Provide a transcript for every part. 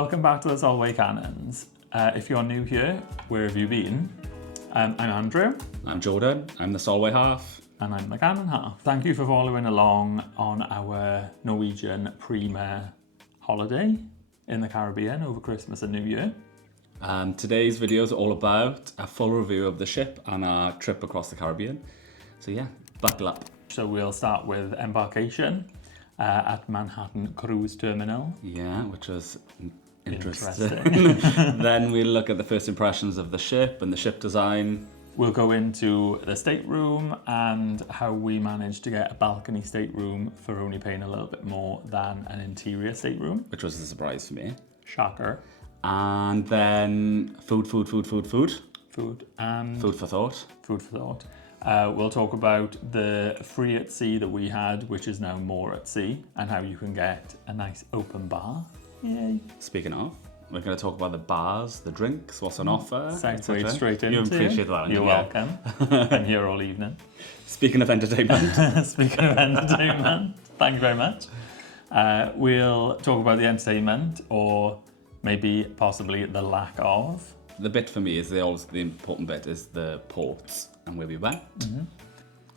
Welcome back to the Solway Cannons. If you're new here, where have you been? I'm Andrew. I'm Jordan. I'm the Solway half. And I'm the Cannon half. Thank you for following along on our Norwegian Prima holiday in the Caribbean over Christmas and New Year. Today's video is all about a full review of the ship and our trip across the Caribbean. So yeah, buckle up. So we'll start with Embarkation at Manhattan Cruise Terminal. Yeah, which was interesting. Then we'll look at the first impressions of the ship and the ship design. We'll go into the stateroom and how we managed to get a balcony stateroom for only paying a little bit more than an interior stateroom. Which was a surprise for me. Shocker. And then food. Food and... Food for thought. Food for thought. We'll talk about the free at sea that we had, which is now more at sea, and how you can get a nice open bar. Yay. Speaking of, we're going to talk about the bars, the drinks, what's on offer. Segue straight into. You appreciate that. You're welcome. I'm here all evening. Speaking of entertainment. Thank you very much. We'll talk about the entertainment, or maybe possibly the lack of. The bit for me is the important bit is the ports and where we went. Mm-hmm.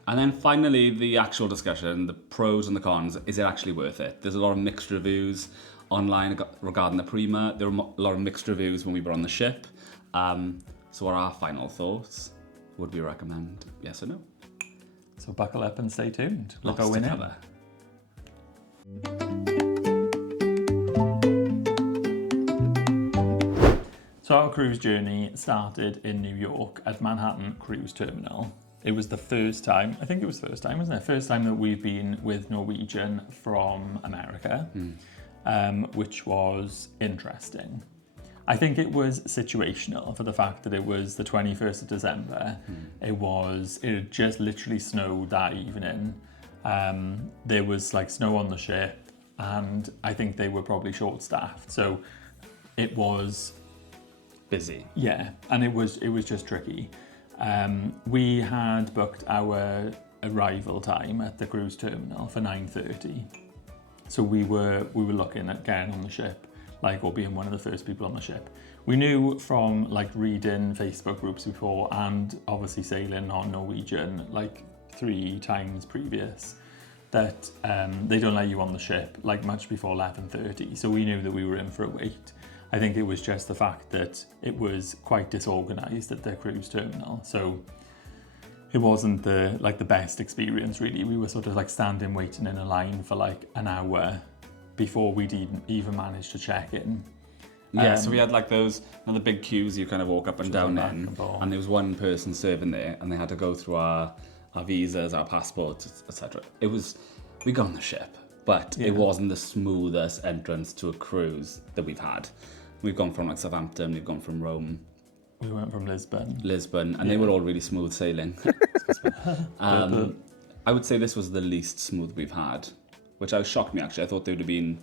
And then finally, the actual discussion, the pros and the cons. Is it actually worth it? There's a lot of mixed reviews online regarding the Prima. There were a lot of mixed reviews when we were on the ship. So what are our final thoughts? Would we recommend yes or no? So buckle up and stay tuned. Lots We'll go to in. cover. So our cruise journey started in New York at Manhattan Cruise Terminal. It was the first time, I think it was the first time, wasn't it? First time that we've been with Norwegian from America. Which was interesting. I think it was situational for the fact that it was the 21st of December. It had just literally snowed that evening. There was like snow on the ship, and I think they were probably short-staffed. So it was busy. Yeah, and it was just tricky. We had booked our arrival time at the cruise terminal for 9:30. So we were looking at getting on the ship, or being one of the first people on the ship. We knew from reading Facebook groups before, and obviously sailing on Norwegian 3 times previous, that they don't let you on the ship much before 11:30. So we knew that we were in for a wait. I think it was just the fact that it was quite disorganized at the cruise terminal. So it wasn't the best experience, really. We were sort of standing waiting in a line for an hour before we'd even managed to check in. Yeah, so we had those the big queues you kind of walk up and down in, and there was one person serving there, and they had to go through our visas, our passports, etc. We got on the ship, but it wasn't the smoothest entrance to a cruise that we've had. We've gone from Southampton, we've gone from Rome. We went from Lisbon, and they were all really smooth sailing. I would say this was the least smooth we've had, which shocked me actually. I thought they would have been.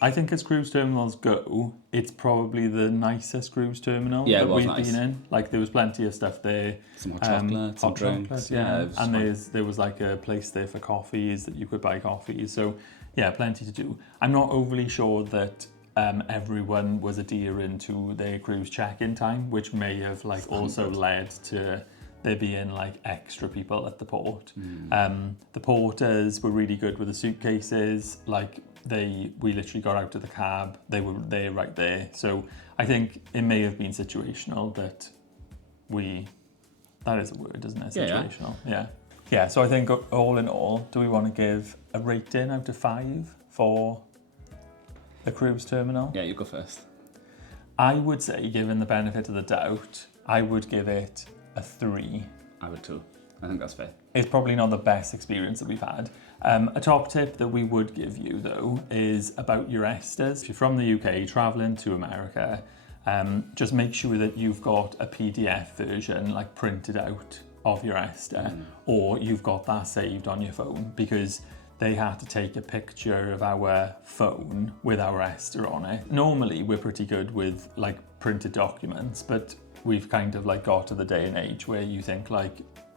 I think as cruise terminals go, it's probably the nicest cruise terminal that we've been in. There was plenty of stuff there. Some hot chocolate, some drinks. And there was a place there for coffees that you could buy coffees. So yeah, plenty to do. I'm not overly sure that everyone was adhering to their cruise check-in time, which may have also led to there being extra people at the port. The porters were really good with the suitcases. We literally got out of the cab, they were there right there. So I think it may have been situational that is a word, isn't it? Situational. Yeah, so I think all in all, do we want to give a rating out of 5 for the cruise terminal? Yeah, you go first. I would say, given the benefit of the doubt, I would give it a 3. I would too. I think that's fair. It's probably not the best experience that we've had. A top tip that we would give you, though, is about your esters. If you're from the UK, travelling to America, just make sure that you've got a PDF version, printed out of your ester, or you've got that saved on your phone, because they had to take a picture of our phone with our ester on it. Normally, we're pretty good with printed documents, but we've kind of got to the day and age where you think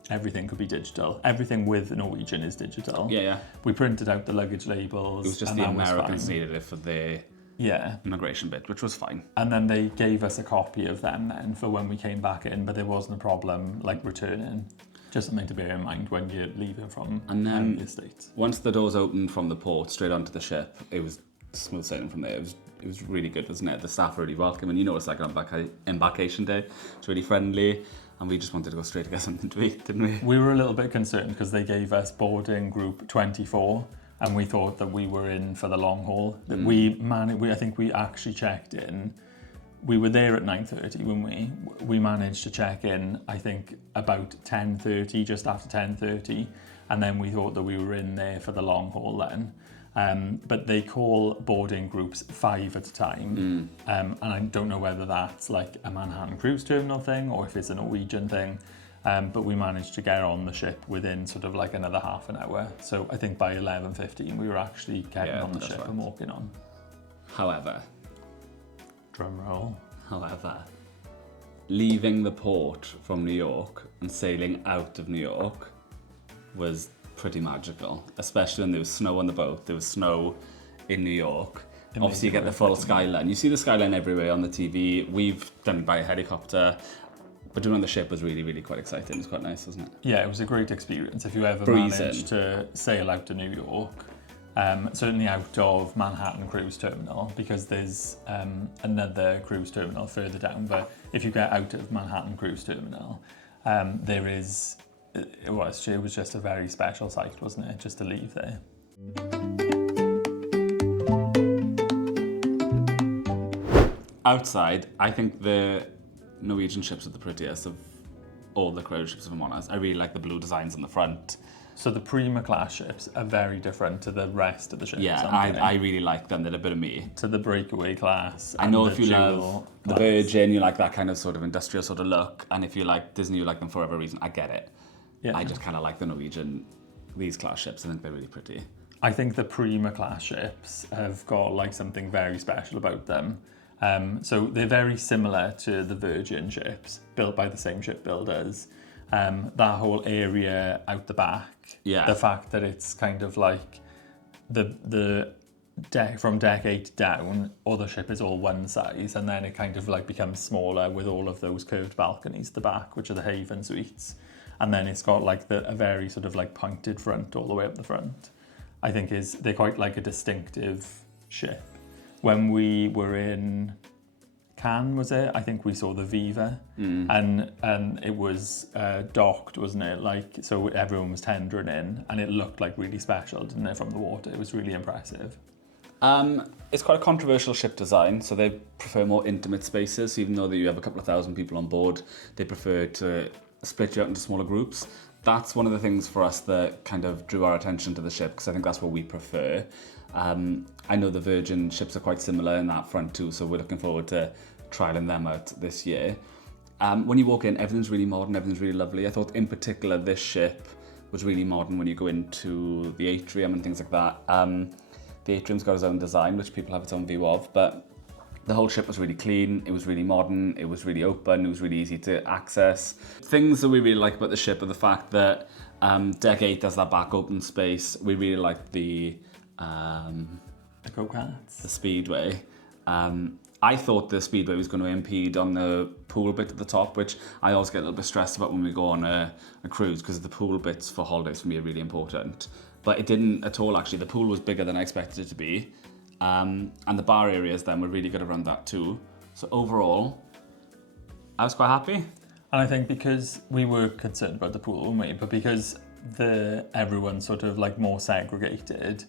everything could be digital. Everything with Norwegian is digital. Yeah. We printed out the luggage labels. It was just the Americans needed it for their immigration bit, which was fine. And then they gave us a copy of them then for when we came back in, but there wasn't a problem like returning. Just something to bear in mind when you're leaving from the States. Once the doors opened from the port straight onto the ship, it was smooth sailing from there. It was really good, wasn't it? The staff were really welcome, and you know it's like on Embarkation Day. It's really friendly, and we just wanted to go straight to get something to eat, didn't we? We were a little bit concerned because they gave us boarding group 24, and we thought that we were in for the long haul. That I think we actually checked in. We were there at 9:30 when we managed to check in, I think, about 10:30, just after 10:30, and then we thought that we were in there for the long haul then. But they call boarding groups 5 at a time, and I don't know whether that's like a Manhattan cruise terminal thing or if it's a Norwegian thing, but we managed to get on the ship within sort of like another half an hour. So I think by 11:15 we were actually getting on the ship and walking on. However, drum roll. However, leaving the port from New York and sailing out of New York was pretty magical, especially when there was snow on the boat. There was snow in New York. Obviously, you get the full skyline. You see the skyline everywhere on the TV. We've done it by a helicopter, but doing it on the ship was really, really quite exciting. It was quite nice, wasn't it? Yeah, it was a great experience. If you ever managed to sail out to New York, certainly out of Manhattan Cruise Terminal, because there's another cruise terminal further down, but if you get out of Manhattan Cruise Terminal, there is, it was just a very special sight, wasn't it, just to leave there. Outside, I think the Norwegian ships are the prettiest of all the cruise ships, if I'm honest. I really like the blue designs on the front. So the Prima class ships are very different to the rest of the ships. Yeah, I really like them. They're a bit of me. To the breakaway class. I know if you love the Virgin, you like that kind of sort of industrial sort of look. And if you like Disney, you like them for whatever reason. I get it. Yeah. I just kind of like the Norwegian, these class ships. I think they're really pretty. I think the Prima class ships have got like something very special about them. So they're very similar to the Virgin ships, built by the same shipbuilders. That whole area out the back, the fact that it's kind of like the deck from deck 8 down, or the ship is all one size, and then it kind of like becomes smaller with all of those curved balconies at the back, which are the Haven suites, and then it's got like a very sort of like pointed front all the way up the front. I think they're quite like a distinctive ship. When we were in Cannes, was it? I think we saw the Viva, and it was docked, wasn't it? Like, so everyone was tendering in, and it looked like really special, didn't it, from the water? It was really impressive. It's quite a controversial ship design, so they prefer more intimate spaces. So even though you have a couple of thousand people on board, they prefer to split you out into smaller groups. That's one of the things for us that kind of drew our attention to the ship, because I think that's what we prefer. I know the Virgin ships are quite similar in that front too, so we're looking forward to trialing them out this year. When you walk in, everything's really modern, everything's really lovely. I thought in particular this ship was really modern when you go into the atrium and things like that. The atrium's got its own design, which people have its own view of, but the whole ship was really clean, it was really modern, it was really open, it was really easy to access. Things that we really like about the ship are the fact that deck 8 has that back open space. We really like the go-karts, the speedway. I thought the speedway was going to impede on the pool bit at the top, which I always get a little bit stressed about when we go on a cruise, because the pool bits for holidays for me are really important. But it didn't at all, actually. The pool was bigger than I expected it to be. And the bar areas then were really good around that too. So overall, I was quite happy. And I think because we were concerned about the pool, weren't we? But because everyone's sort of like more segregated,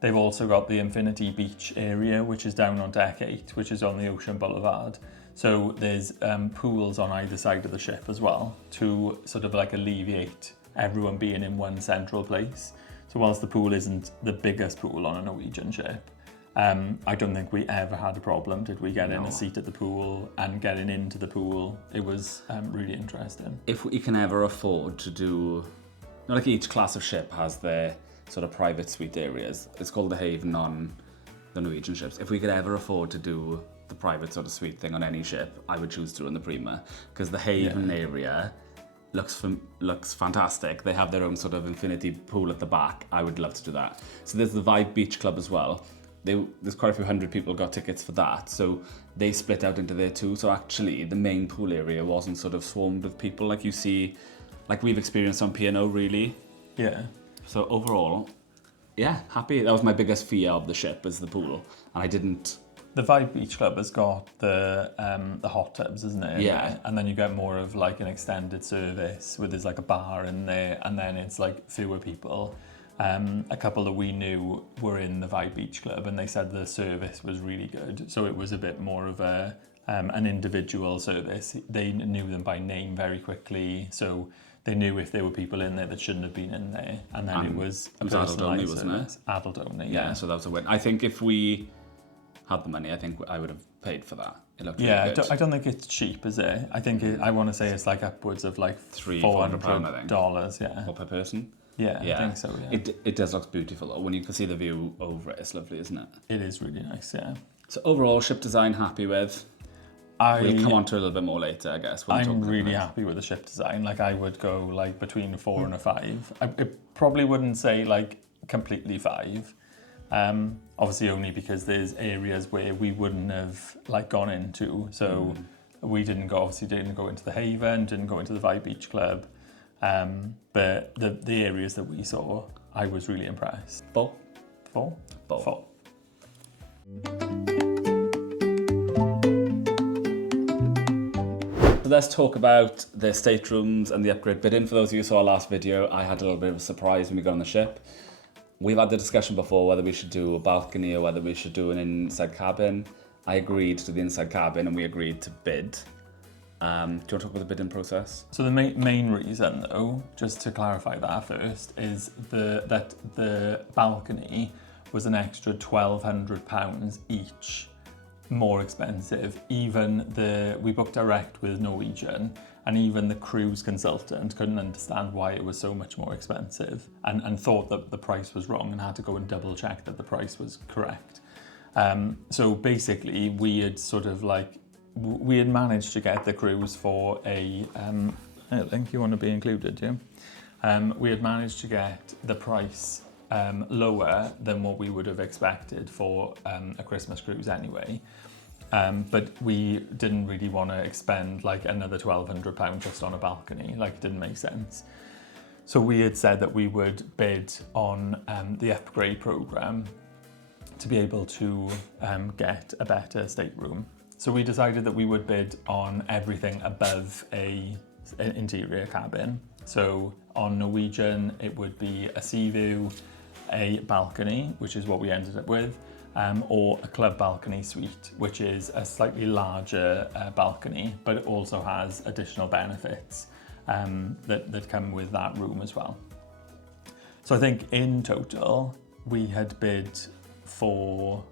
they've also got the Infinity Beach area, which is down on deck 8, which is on the Ocean Boulevard. So there's pools on either side of the ship as well, to sort of like alleviate everyone being in one central place. So whilst the pool isn't the biggest pool on a Norwegian ship, I don't think we ever had a problem, did we, getting a seat at the pool and getting into the pool. It was really interesting. If we can ever afford to do, like each class of ship has their sort of private suite areas. It's called the Haven on the Norwegian ships. If we could ever afford to do the private sort of suite thing on any ship, I would choose to run the Prima, because the Haven area looks fantastic. They have their own sort of infinity pool at the back. I would love to do that. So there's the Vibe Beach Club as well. there's quite a few hundred people got tickets for that, so they split out into there too. So actually, the main pool area wasn't sort of swarmed with people like you see, like we've experienced on P&O really. Yeah. So overall, yeah, happy. That was my biggest fear of the ship, is the pool, and I didn't. The Vibe Beach Club has got the hot tubs, isn't it? Yeah. And then you get more of like an extended service where there's like a bar in there, and then it's like fewer people. A couple that we knew were in the Vibe Beach Club, and they said the service was really good. So it was a bit more of an individual service. They knew them by name very quickly, so they knew if there were people in there that shouldn't have been in there. And then it was a adult only, personalised wasn't service. Adult only, Yeah, so that was a win. I think if we had the money, I think I would have paid for that. It looked Yeah, really good. I don't think it's cheap, is it? I think I want to say it's like upwards of like £400, I think. $400, yeah. Or per person. Yeah, I think so, yeah. It does look beautiful though. When you can see the view over it, it's lovely, isn't it? It is really nice, yeah. So overall, ship design, happy with. We'll come on to it a little bit more later, I guess. When we talk I'm about really it. happy with the ship design. Like I would go like between a 4 and a 5. I probably wouldn't say like completely 5. Obviously only because there's areas where we wouldn't have like gone into. So we didn't go into the Haven, didn't go into the Vibe Beach Club. But the areas that we saw, I was really impressed. 4. 4? 4. Let's talk about the staterooms and the upgrade bidding. For those of you who saw our last video, I had a little bit of a surprise when we got on the ship. We've had the discussion before whether we should do a balcony or whether we should do an inside cabin. I agreed to the inside cabin and we agreed to bid. Do you want to talk about the bidding process? So the main reason, though, just to clarify that first, is that the balcony was an extra £1,200 each more expensive. We booked direct with Norwegian, and even the cruise consultant couldn't understand why it was so much more expensive and thought that the price was wrong and had to go and double check that the price was correct. So basically we had managed to get the cruise for I think you want to be included, yeah? We had managed to get the price lower than what we would have expected for a Christmas cruise anyway. But we didn't really want to expend like another £1,200 just on a balcony. Like, it didn't make sense. So we had said that we would bid on the upgrade programme to be able to get a better stateroom. So we decided that we would bid on everything above an interior cabin. So on Norwegian, it would be a sea view, a balcony, which is what we ended up with, or a club balcony suite, which is a slightly larger balcony, but it also has additional benefits that come with that room as well. So I think in total, we had bid for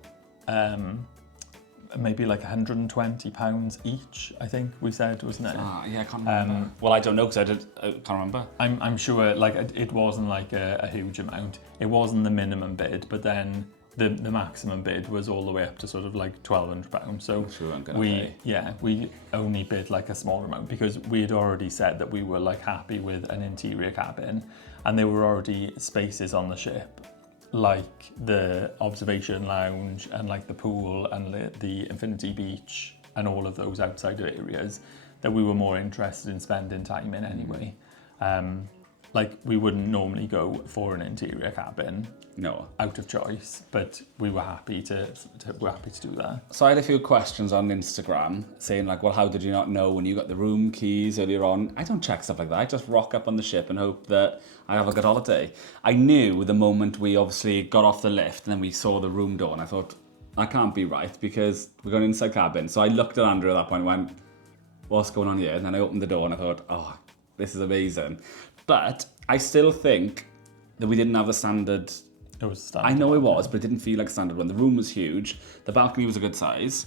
maybe like £120 each, I think we said, wasn't it? Yeah, I can't remember. Well, I don't know because I can't remember. I'm sure like it wasn't like a huge amount. It wasn't the minimum bid, but then the maximum bid was all the way up to sort of like £1,200. So we only bid like a small amount because we had already said that we were like happy with an interior cabin, and there were already spaces on the ship like the observation lounge and like the pool and the infinity beach and all of those outside areas that we were more interested in spending time in anyway. Like, we wouldn't normally go for an interior cabin, no, out of choice, but we were happy to do that. So I had a few questions on Instagram saying like, well, how did you not know when you got the room keys earlier on? I don't check stuff like that. I just rock up on the ship and hope that I have a good holiday. I knew the moment we obviously got off the lift and then we saw the room door, and I thought, that can't be right because we're going inside cabin. So I looked at Andrew at that point and went, what's going on here? And then I opened the door and I thought, oh, this is amazing. But I still think that we didn't have the standard. It was standard. I know it was, but it didn't feel like a standard one. The room was huge. The balcony was a good size.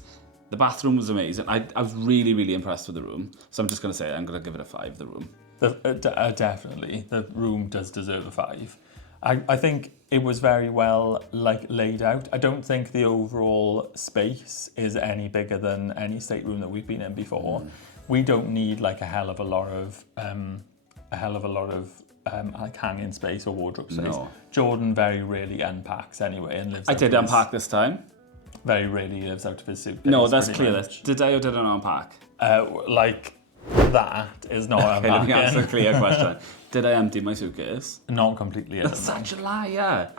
The bathroom was amazing. I was really, really impressed with the room. So I'm just going to say I'm going to give it a 5, the room. Definitely. The room does deserve a 5. I think it was very well like laid out. I don't think the overall space is any bigger than any stateroom that we've been in before. We don't need like a hell of a lot of like hanging space or wardrobe space. No. Jordan very rarely unpacks anyway and lives. I did unpack this time. Very rarely lives out of his suitcase. No, that's pretty clear. much. Did I or did I not unpack? Like that is not Okay, let me unpacking. answer a clear question. Did I empty my suitcase? Not completely. That's such a liar.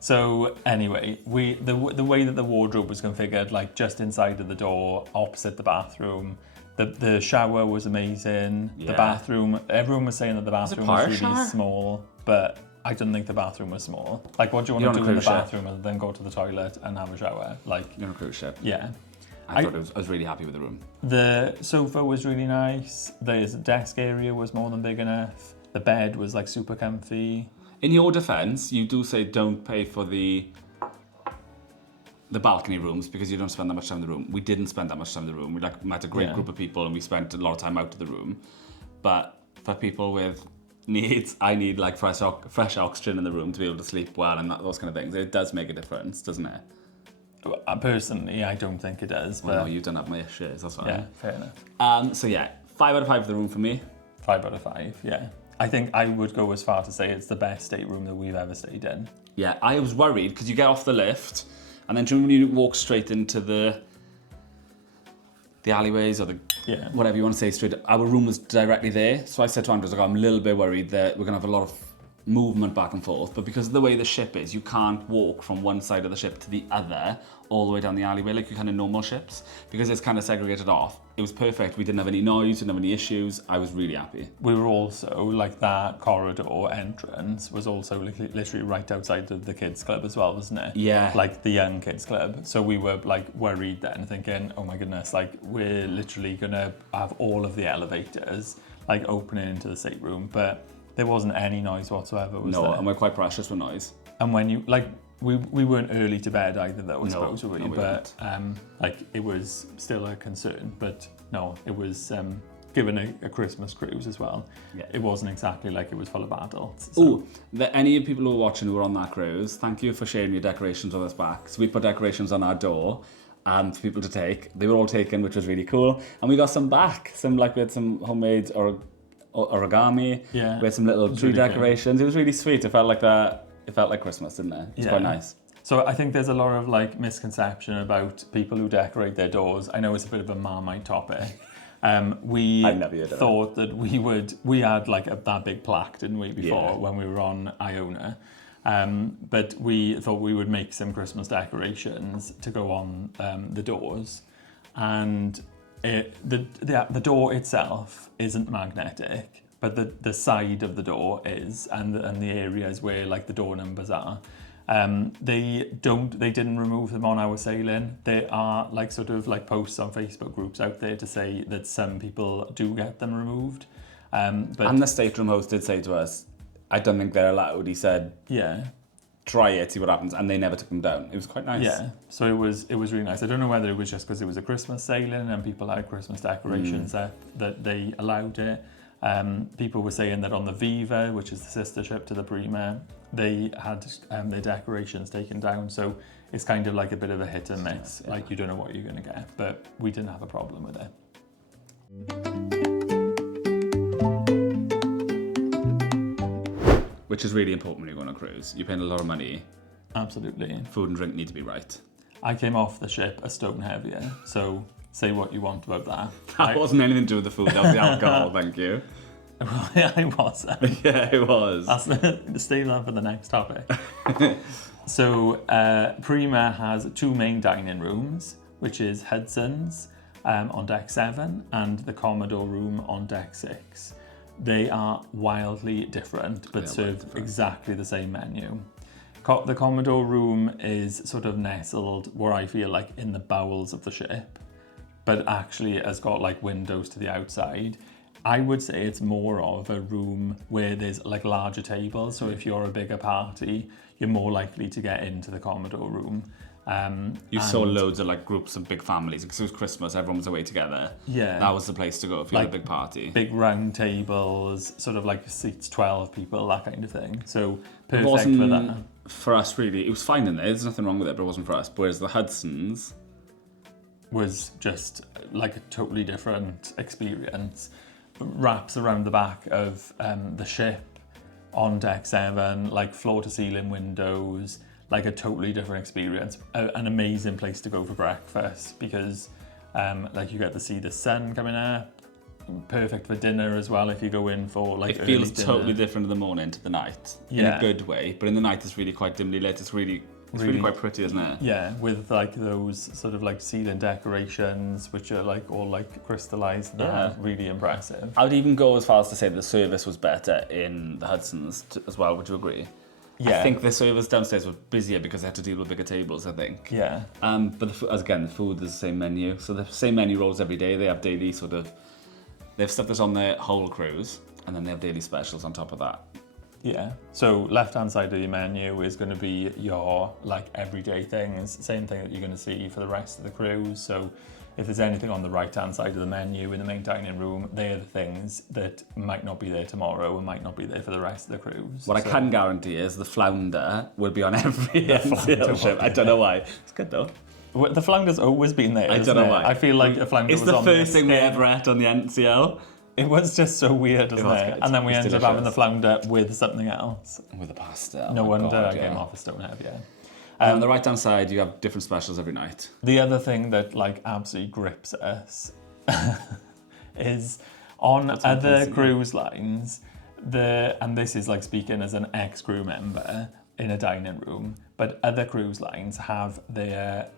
So anyway, the way that the wardrobe was configured, like just inside of the door, opposite the bathroom. The shower was amazing. Yeah. The bathroom, everyone was saying that the bathroom was really shower? small, but I didn't think the bathroom was small. Like, what do you want to You're on do a in the cruise ship. bathroom other than go to the toilet and have a shower? Like, You're on a cruise ship. yeah. I was really happy with the room. The sofa was really nice. The desk area was more than big enough. The bed was like super comfy. In your defence, you do say don't pay for the balcony rooms because you don't spend that much time in the room. We didn't spend that much time in the room. We met a great group of people and we spent a lot of time out of the room. But for people with needs, I need like fresh oxygen in the room to be able to sleep well and those kind of things. It does make a difference, doesn't it? Personally, I don't think it does. But Well, no, you don't have my issues, that's fine. yeah, fair enough. So yeah, 5 out of 5 for the room for me. 5 out of 5, yeah. I think I would go as far to say it's the best stateroom that we've ever stayed in. Yeah, I was worried because you get off the lift and then when you walk straight into the alleyways or whatever you want to say straight, our room was directly there. So I said to Andrew, I'm a little bit worried that we're going to have a lot of movement back and forth, but because of the way the ship is, you can't walk from one side of the ship to the other all the way down the alleyway like you can in normal ships because it's kind of segregated off. It was perfect. We didn't have any noise, didn't have any issues. I was really happy. We were also, like, that corridor entrance was also literally right outside of the kids club as well, wasn't it? Yeah. Like the young kids club. So we were like worried then, thinking, oh my goodness, like we're literally gonna have all of the elevators like opening into the stateroom, but there wasn't any noise whatsoever, was there? No, and we're quite precious with noise. And when you, like, we weren't early to bed either, though, I suppose, were we? No, we but like, it was still a concern. But no, it was given a Christmas cruise as well. Yeah. It wasn't exactly like it was full of adults. So. Oh, any of the people who are watching who were on that cruise, thank you for sharing your decorations with us back. So we put decorations on our door for people to take. They were all taken, which was really cool. And we got some back. We had some homemade origami. Yeah. We had some little tree really decorations. It was really sweet. It felt like Christmas, didn't it? It's quite nice. So I think there's a lot of like misconception about people who decorate their doors. I know it's a bit of a Marmite topic. We I've never heard of thought that we had like that big plaque, didn't we, before when we were on Iona. But we thought we would make some Christmas decorations to go on the doors. And the door itself isn't magnetic, but the side of the door is, and the areas where like the door numbers are. They didn't remove them on our sailing. There are like sort of like posts on Facebook groups out there to say that some people do get them removed. But And the stateroom host did say to us, I don't think they're allowed. He said, yeah. Try it, see what happens, and they never took them down. It was quite nice. Yeah, so it was really nice. I don't know whether it was just because it was a Christmas sailing and people had Christmas decorations that they allowed it. People were saying that on the Viva, which is the sister ship to the Prima, they had their decorations taken down. So it's kind of like a bit of a hit and miss. Yeah. Like you don't know what you're going to get, but we didn't have a problem with it. Which is really important when you're going on a cruise. You're paying a lot of money. Absolutely. Food and drink need to be right. I came off the ship a stone heavier, so say what you want about that. That wasn't anything to do with the food, that was the alcohol, thank you. Yeah, it was. Yeah, it was. That's stay that for the next topic. So Prima has 2 main dining rooms, which is Hudson's on deck 7 and the Commodore room on deck 6. They are wildly different, but serve exactly the same menu. The Commodore room is sort of nestled where I feel like in the bowels of the ship, but actually has got like windows to the outside. I would say it's more of a room where there's like larger tables. So if you're a bigger party, you're more likely to get into the Commodore room. You saw loads of like groups of big families because it was Christmas, everyone was away together. Yeah. That was the place to go if you had a big party. Big round tables, sort of like seats 12 people, that kind of thing. So perfect It wasn't for that. For us really. It was fine in there, there's nothing wrong with it, but it wasn't for us. Whereas the Hudson's was just like a totally different experience. Wraps around the back of the ship on deck 7, like floor to ceiling windows, like a totally different experience. An amazing place to go for breakfast because like you get to see the sun coming up. Perfect for dinner as well if you go in for like it feels dinner. totally different in the morning to the night in a good way, but in the night it's really quite dimly lit. It's really quite pretty, isn't it? Yeah, with like those sort of like ceiling decorations which are like all like crystallized. They're really impressive. I would even go as far as to say the service was better in the Hudson's as well. Would you agree? Yeah. I think the servers downstairs were busier because they had to deal with bigger tables, I think. Yeah. But again, the food is the same menu. So the same menu rolls every day. They have daily sort of... They have stuff that's on their whole cruise, and then they have daily specials on top of that. Yeah. So left-hand side of your menu is going to be your like everyday things. Same thing that you're going to see for the rest of the cruise. So if there's anything on the right-hand side of the menu in the main dining room, they're the things that might not be there tomorrow and might not be there for the rest of the cruise. What I can guarantee is the flounder will be on every NCL ship. I don't know why. It's good though. Well, the flounder's always been there. I don't know why. I feel like the flounder it's was on the first thing we ever ate on the NCL. It was just so weird, wasn't it? Good. And then we ended up having the delicious. flounder with something else. With the pasta. No my wonder God, I came off a Stonehead, yeah. On the right-hand side, you have different specials every night. The other thing that like absolutely grips us is on other cruise lines, and this is like speaking as an ex-crew member in a dining room, but other cruise lines have their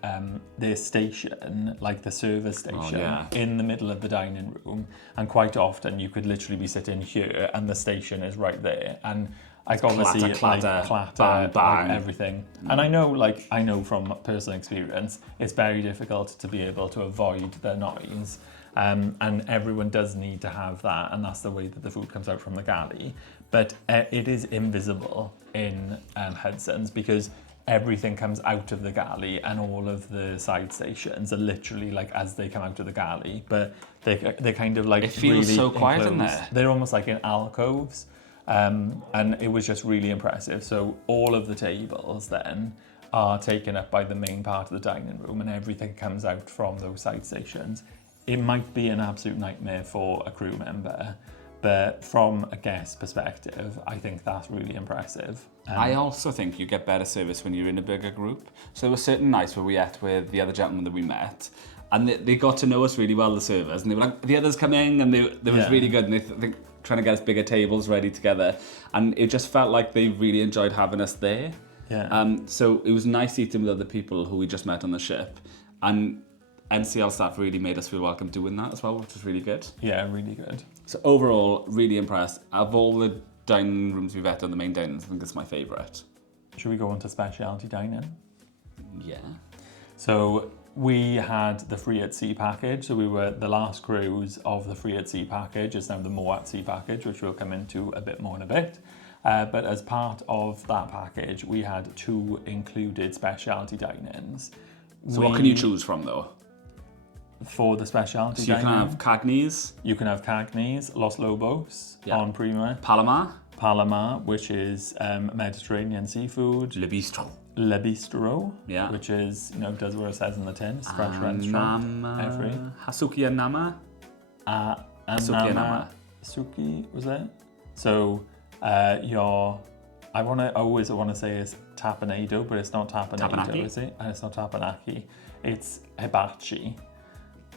station, like the service station, in the middle of the dining room, and quite often you could literally be sitting here and the station is right there, and like obviously clatter, bang, bang. like everything. And I know from personal experience, it's very difficult to be able to avoid the noise. And everyone does need to have that, and that's the way that the food comes out from the galley. But it is invisible in Hudson's because everything comes out of the galley, and all of the side stations are literally like as they come out of the galley. But they're kind of like it feels really so quiet in enclosed. there. They're almost like in alcoves, and it was just really impressive. So all of the tables then are taken up by the main part of the dining room, and everything comes out from those side stations. It might be an absolute nightmare for a crew member, but from a guest perspective, I think that's really impressive. I also think you get better service when you're in a bigger group. So there were certain nights where we ate with the other gentlemen that we met, and they got to know us really well, the servers, and they were like, the others coming, and they was really good, and they trying to get us bigger tables ready together, and it just felt like they really enjoyed having us there. Yeah. So it was nice eating with other people who we just met on the ship, and NCL staff really made us feel welcome doing that as well, which was really good. Yeah, really good. So overall, really impressed. Of all the dining rooms we've had on the main dining, I think it's my favourite. Should we go on to specialty dining? Yeah. So we had the free at sea package. So we were the last cruise of the free at sea package. It's now the more at sea package, which we'll come into a bit more in a bit. But as part of that package, we had 2 included specialty dine-ins. So what can you choose from though? For the specialty So you can have Cagney's. You can have Cagney's, Los Lobos on Prima. Palomar, which is Mediterranean seafood. Le Bistro. Le Bistro, Yeah. which is, does what it says in the tin. It's fresh restaurant. Every. Hasuki and Nama. Hasuki and Nama. Suki, was it? So I always want to say it's tapenado, but it's not tapenado, is it? And it's not tapenaki. It's hibachi,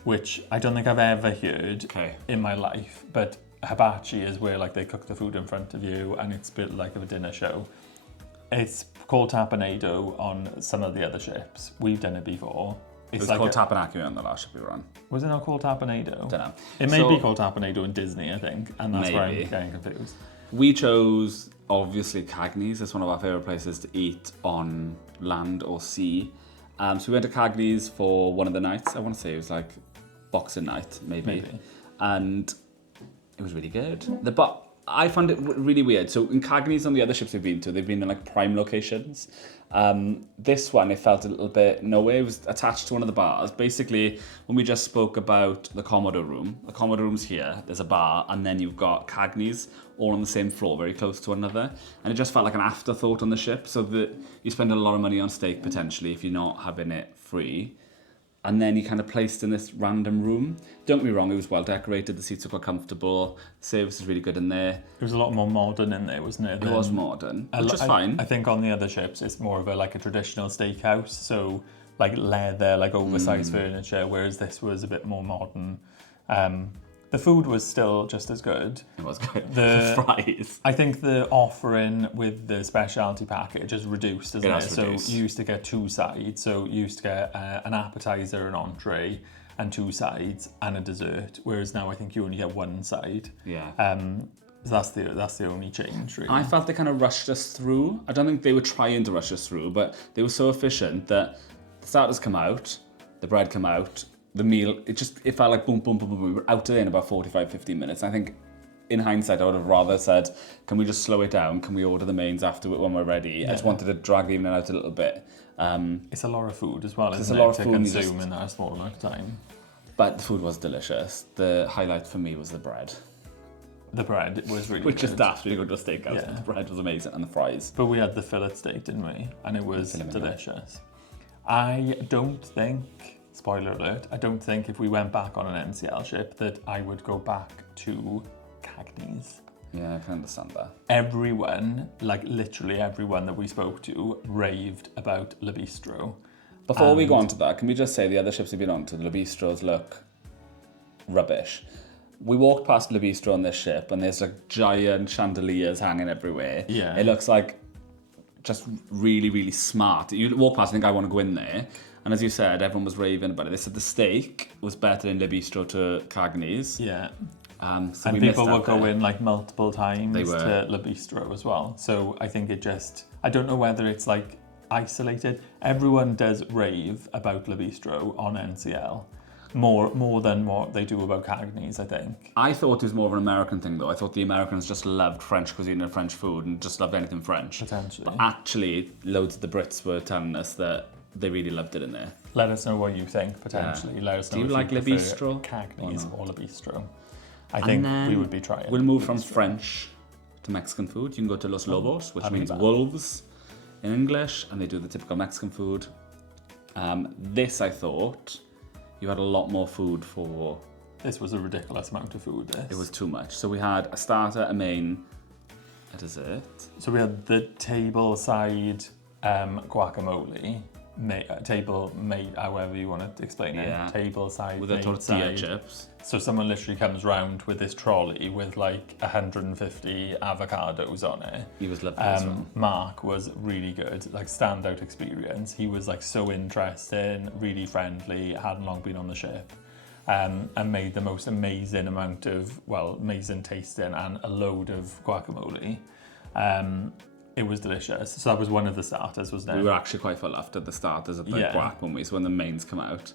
which I don't think I've ever heard in my life. But hibachi is where like they cook the food in front of you, and it's a bit like a dinner show. It's called tapenado on some of the other ships. We've done it before. It was like called tapenaki on the last ship we were on. Was it not called tapenado? Don't know. It may be called tapenado in Disney, I think, and that's where I'm getting confused. We chose, obviously, Cagney's. It's one of our favourite places to eat on land or sea. So we went to Cagney's for one of the nights. I want to say it was like Boxing Night, maybe. And it was really good. But I found it really weird. So in Cagney's, on the other ships we've been to, they've been in like prime locations. This one, it felt a little bit nowhere. It was attached to one of the bars. Basically, when we just spoke about the Commodore room, the Commodore room's here, there's a bar, and then you've got Cagney's all on the same floor, very close to one another. And it just felt like an afterthought on the ship, so that you spend a lot of money on steak potentially if you're not having it free. And then you're kind of placed in this random room. Don't get me wrong, it was well decorated, the seats were quite comfortable, the service is really good in there. It was a lot more modern in there, wasn't it? It was modern, which was fine. I think on the other ships, it's more of a traditional steakhouse, so like leather, like oversized furniture, whereas this was a bit more modern. The food was still just as good. It was good. The fries. I think the offering with the specialty package is reduced, isn't it? So Reduced. you used to get 2 sides. So you used to get an appetizer, an entree, and 2 sides, and a dessert. Whereas now I think you only get 1 side. Yeah. So that's the only change, really. I felt they kind of rushed us through. I don't think they were trying to rush us through, but they were so efficient that the starters come out, the bread come out, the meal, it felt like boom, boom, boom, boom. We were out of there in about 45, 50 minutes. I think in hindsight, I would have rather said, can we just slow it down? Can we order the mains after when we're ready? Yeah. I just wanted to drag the evening out a little bit. It's a lot of food as well, isn't it? It's a lot of to food consume in that small amount of time. But the food was delicious. The highlight for me was the bread. The bread was really Which good. is daft when you go to a steakhouse. Yeah. But the bread was amazing, and the fries. But we had the fillet steak, didn't we? And it was delicious. I don't think, spoiler alert, I don't think if we went back on an NCL ship that I would go back to Cagney's. Yeah, I can understand that. Everyone, like literally everyone that we spoke to, raved about Le Bistro. Before we go on to that, can we just say the other ships we've been on to, the Le Bistros look rubbish. We walked past Le Bistro on this ship and there's like giant chandeliers hanging everywhere. Yeah. It looks like just really, really smart. You walk past and think, I want to go in there. And as you said, everyone was raving about it. They said the steak was better in Le Bistro to Cagney's. Yeah. So and we people would missed go out there. in like multiple times They were. to Le Bistro as well. So I think I don't know whether it's like isolated. Everyone does rave about Le Bistro on NCL. More than what they do about Cagney's, I think. I thought it was more of an American thing, though. I thought the Americans just loved French cuisine and French food and just loved anything French. Potentially. But actually, loads of the Brits were telling us that they really loved it in there. Let us know what you think, potentially. Let us know Do you if like Le prefer Bistro Cagney's or Le Bistro. I And think then we would be trying. We'll move Le from Bistro. French to Mexican food. You can go to Los Lobos, which means Arriba. wolves in English, and they do the typical Mexican food. This, I thought, you had a lot more food for... This was a ridiculous amount of food, this. It was too much. So we had a starter, a main, a dessert. So we had the table side guacamole. Table made, however you want to explain Yeah. it. Table side, With the made tortilla side. chips. So someone literally comes round with this trolley with like 150 avocados on it. He was lovely as well. Mark was really good, like standout experience. He was like so interesting, really friendly, hadn't long been on the ship, and made the most amazing amount of, amazing tasting and a load of guacamole. It was delicious. So that was one of the starters, wasn't it? We were actually quite full after the starters at the guac, weren't we? So when the mains come out,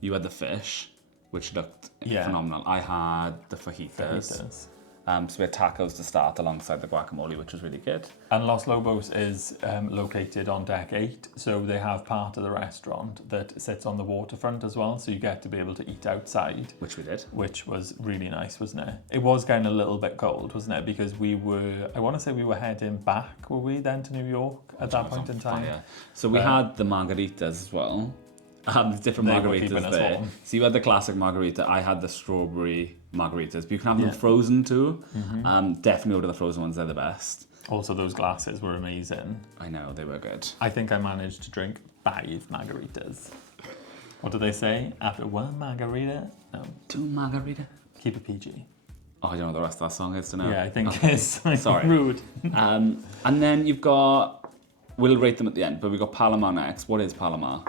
you had the fish, which looked phenomenal. I had the fajitas. So we had tacos to start alongside the guacamole, which was really good. And Los Lobos is located on deck 8, so they have part of the restaurant that sits on the waterfront as well, so you get to be able to eat outside. Which we did. Which was really nice, wasn't it? It was getting a little bit cold, wasn't it? Because we were heading back, were we then to New York at that point in time? Fire. So we had the margaritas as well. Different They were margaritas keeping us there. warm. So you had the classic margarita. I had the strawberry margaritas. But you can have them frozen too. Definitely order the frozen ones. They're the best. Also, those glasses were amazing. I know, they were good. I think I managed to drink 5 margaritas. What do they say? After 1 margarita? No. 2 margarita. Keep it PG. Oh, I don't know what the rest of that song is to know. Yeah, I think it's like Sorry. rude. And then you've got, we'll rate them at the end, but we've got Palomar next. What is Palomar?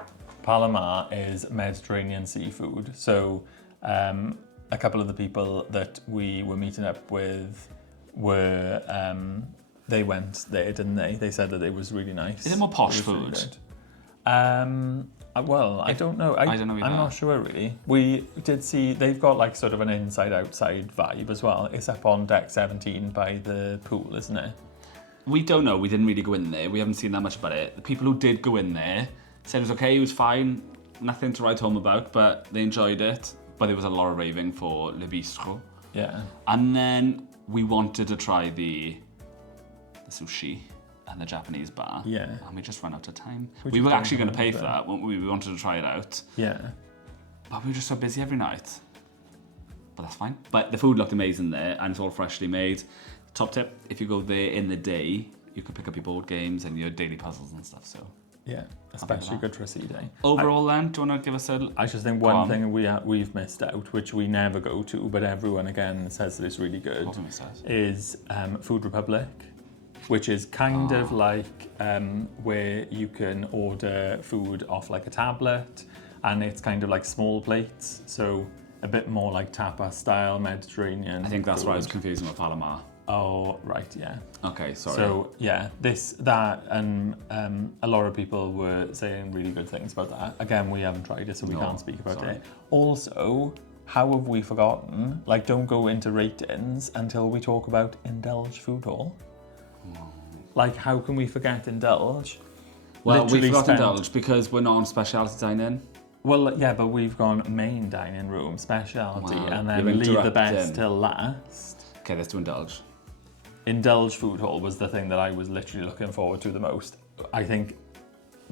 Palomar is Mediterranean seafood. So a couple of the people that we were meeting up with were, they went there, didn't they? They said that it was really nice. Is it more posh It was really food? good. I don't know. I don't know either. I'm not sure really. We did see, they've got like sort of an inside-outside vibe as well. It's up on deck 17 by the pool, isn't it? We don't know. We didn't really go in there. We haven't seen that much about it. The people who did go in there said it was okay, it was fine, nothing to write home about, but they enjoyed it. But there was a lot of raving for Le Bistro. Yeah. And then we wanted to try the sushi. and the Japanese bar. Yeah. And we just ran out of time. We We just were ran actually out going to of pay time. for that. We wanted to try it out. Yeah. But we were just so busy every night. But that's fine. But the food looked amazing there, and it's all freshly made. Top tip, if you go there in the day, you can pick up your board games and your daily puzzles and stuff, so... Yeah, especially good for a sea day. Overall then, do you want to give us a... I just think one thing we've missed out, which we never go to, but everyone again says that it's really good, What have we said? is Food Republic, which is kind of like where you can order food off like a tablet, and it's kind of like small plates, so a bit more like tapas style Mediterranean. I think that's food. why I was confusing with Palomar. Oh, right, yeah. Okay, sorry. So, yeah, and a lot of people were saying really good things about that. Again, we haven't tried it, so we can't speak about it. Also, how have we forgotten? Like, don't go into ratings until we talk about Indulge Food Hall. Like, how can we forget Indulge? Well, we Literally forgot spent- Indulge because we're not on speciality dining. Well, yeah, but we've gone main dining room, specialty, Wow, and you're then leave the best interrupting. till last. Okay, let's do Indulge. Indulge Food Hall was the thing that I was literally looking forward to the most. I think,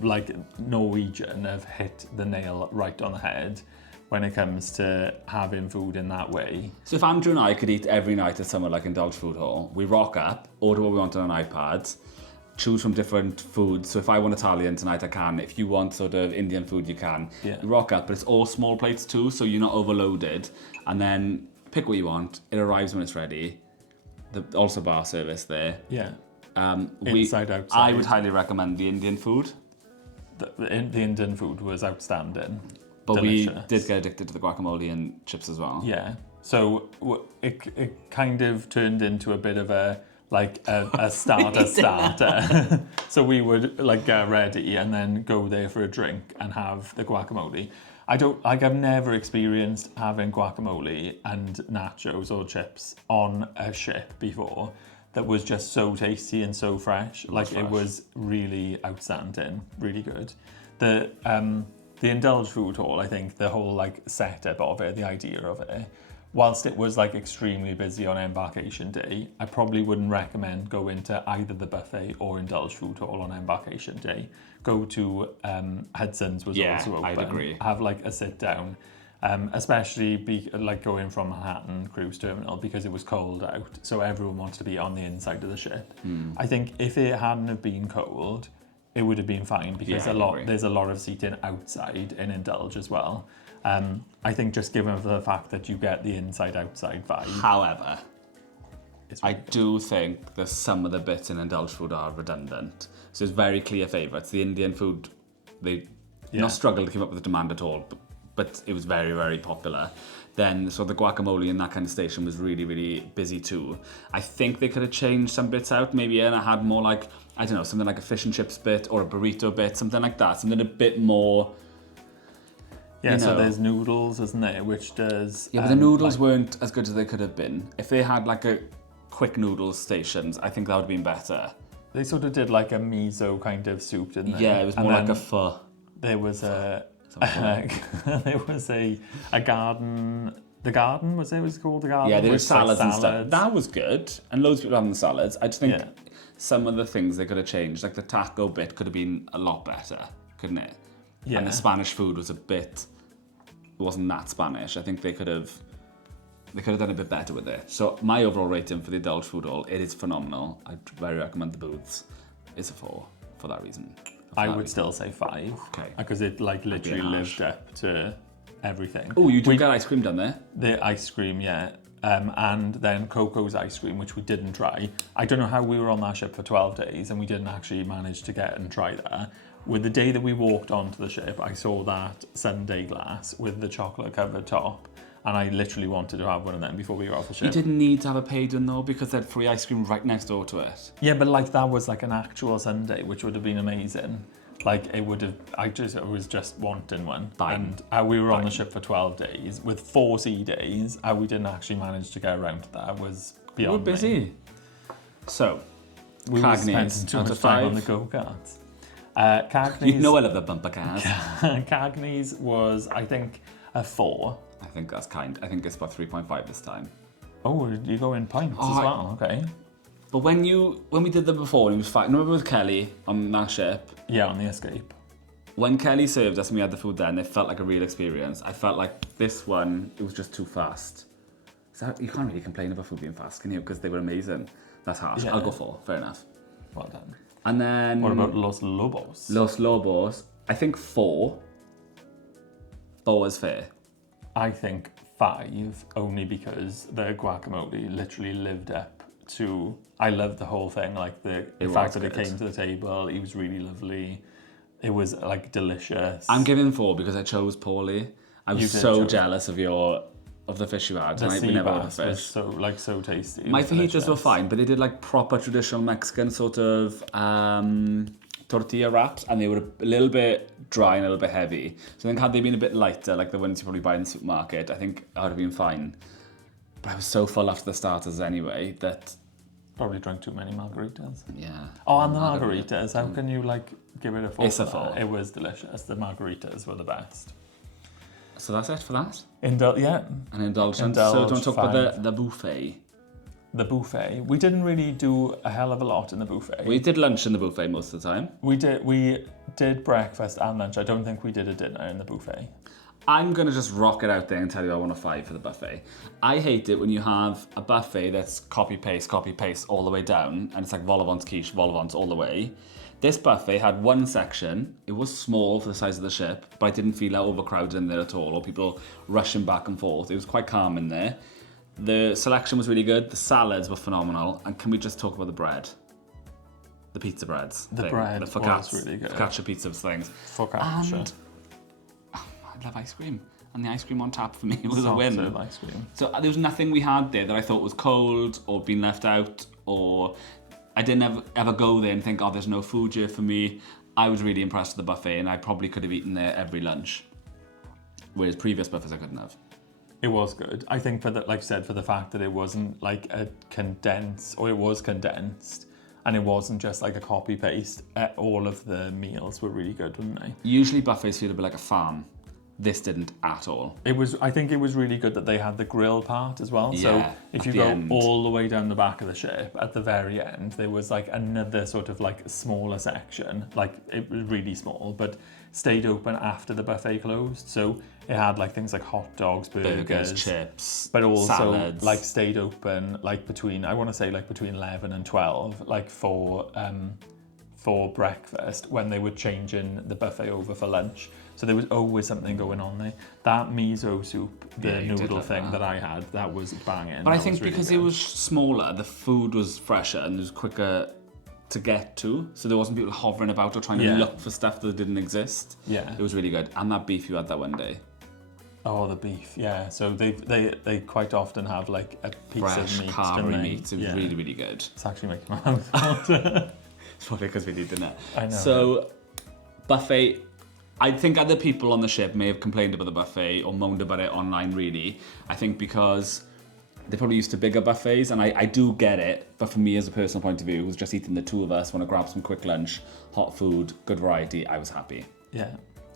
like, Norwegian have hit the nail right on the head when it comes to having food in that way. So if Andrew and I could eat every night at somewhere like Indulge Food Hall, we rock up, order what we want on an iPad, choose from different foods. So if I want Italian tonight, I can. If you want sort of Indian food, you can. Yeah. You rock up, but it's all small plates too, so you're not overloaded. And then pick what you want. It arrives when it's ready. Also bar service there. Yeah. Inside, outside. I would highly recommend the Indian food. The Indian food was outstanding. But Delicious. we did get addicted to the guacamole and chips as well. Yeah. So it kind of turned into a bit of a starter. So we would like get ready and then go there for a drink and have the guacamole. I've never experienced having guacamole and nachos or chips on a ship before that was just so tasty and so fresh. It was really outstanding, really good. The Indulge Food Hall, I think the whole like setup of it, the idea of it, whilst it was like extremely busy on Embarkation Day, I probably wouldn't recommend going to either the buffet or Indulge Food Hall on Embarkation Day. Go to Hudson's was also open. I'd agree. Have like a sit down, especially going from Manhattan Cruise Terminal because it was cold out, so everyone wanted to be on the inside of the ship. I think if it hadn't have been cold, it would have been fine because there's a lot of seating outside in Indulge as well. I think just given the fact that you get the inside-outside vibe. However, I do think that some of the bits in Indulge Food are redundant. So it's very clear favourites. The Indian food, they not struggled to keep up with the demand at all, but it was very, very popular. Then, so the guacamole in that kind of station was really, really busy too. I think they could have changed some bits out. Maybe I had more like, I don't know, something like a fish and chips bit or a burrito bit, something like that. Something a bit more... Yeah, so there's noodles, isn't there, which does... Yeah, but the noodles weren't as good as they could have been. If they had like a quick noodles stations, I think that would have been better. They sort of did like a miso kind of soup, didn't they? Yeah, it was more like a pho. There was there was a garden... The garden, was it called the garden? Yeah, there With, was salads like, and stuff. That was good, and loads of people having the salads. I just think Yeah. some of the things they could have changed, like the taco bit could have been a lot better, couldn't it? Yeah. And the Spanish food was it wasn't that Spanish. I think they could have done a bit better with it. So my overall rating for the Indulge Food Hall, it is phenomenal. I'd very recommend the booths. It's a 4 for that reason. I would still say 5. Okay. Because it like literally lived up to everything. Oh, you did get ice cream done there? The ice cream, yeah. And then Coco's ice cream, which we didn't try. I don't know how we were on that ship for 12 days and we didn't actually manage to get and try that. With the day that we walked onto the ship, I saw that sundae glass with the chocolate covered top, and I literally wanted to have one of them before we got off the ship. You didn't need to have a paid one though, because they had free ice cream right next door to it. Yeah, but like that was like an actual sundae, which would have been amazing. Like it would have, I was just wanting one. Fine. And we were on the ship for 12 days with 4 sea days. How we didn't actually manage to get around to that was beyond We were busy. me. So, We were spending Cagney's too out much of time 5. on the go-karts. Cagney's, You know I love the bumper cars. Cagney's was, I think, a 4. I think that's kind. I think it's about 3.5 this time. Oh, you go in pints as well, okay. But when we did them before, and it was fine. Remember with Kelly on that ship? Yeah, on the Escape. When Kelly served us and we had the food then, it felt like a real experience. I felt like this one, it was just too fast. So you can't really complain about food being fast, can you? Because they were amazing. That's harsh. Yeah. I'll go 4. Fair enough. Well done. And then... What about Los Lobos? Los Lobos, I think 4. 4 is fair. I think 5, only because the guacamole literally lived up to... I loved the whole thing, like the fact that it came to the table. It was really lovely. It was like delicious. I'm giving 4 because I chose poorly. I was so jealous of the fish you had. The and sea we never ordered bass fish. was so tasty. My fajitas were fine, but they did like proper traditional Mexican sort of tortilla wraps, and they were a little bit dry and a little bit heavy. So I think had they been a bit lighter, like the ones you probably buy in the supermarket, I think I would have been fine. But I was so full after the starters anyway that... Probably drank too many margaritas. Yeah. Oh, and the margaritas. How can you like give it a 4? It's a 4. It was delicious. The margaritas were the best. So that's it for that. Yeah. An indulgence. So do you want to talk about the buffet? The buffet. We didn't really do a hell of a lot in the buffet. We did lunch in the buffet most of the time. We did breakfast and lunch. I don't think we did a dinner in the buffet. I'm going to just rock it out there and tell you I want a 5 for the buffet. I hate it when you have a buffet that's copy-paste all the way down, and it's like vol au vent quiche, vol au vent all the way. This buffet had one section. It was small for the size of the ship, but I didn't feel overcrowded in there at all, or people rushing back and forth. It was quite calm in there. The selection was really good. The salads were phenomenal. And can we just talk about the bread? The pizza breads. The bread was really good. Focaccia pizza things. Focaccia. And I love ice cream. And the ice cream on tap for me was a win. Ice cream. So there was nothing we had there that I thought was cold or been left out, or I didn't ever go there and think, oh, there's no food here for me. I was really impressed with the buffet, and I probably could have eaten there every lunch. Whereas previous buffets I couldn't have. It was good. I think for the fact that it wasn't like a condensed, or it was condensed, and it wasn't just like a copy paste. All of the meals were really good, weren't they? Usually buffets feel a bit like a farm. This didn't at all. I think it was really good that they had the grill part as well. Yeah, so if you go end. all the way down the back of the ship, at the very end, there was like another sort of like smaller section. Like it was really small, but stayed open after the buffet closed. So it had like things like hot dogs, burgers, chips, but also salads. like stayed open like between, I want to say like between 11 and 12, like for breakfast, when they were changing the buffet over for lunch. So there was always something going on there. That miso soup, the noodle thing that I had, that was banging. But I think because it was smaller, the food was fresher and it was quicker to get to. So there wasn't people hovering about or trying to look for stuff that didn't exist. Yeah. It was really good. And that beef you had that one day. Oh, the beef, yeah. So they quite often have like a piece Fresh, of meat. carby meat. It was really, really good. It's actually making my mouth water. It's probably because we did dinner. I know. So, buffet, I think other people on the ship may have complained about the buffet or moaned about it online, really. I think because they're probably used to bigger buffets, and I do get it, but for me as a personal point of view, who's just eating the two of us, want to grab some quick lunch, hot food, good variety, I was happy. Yeah.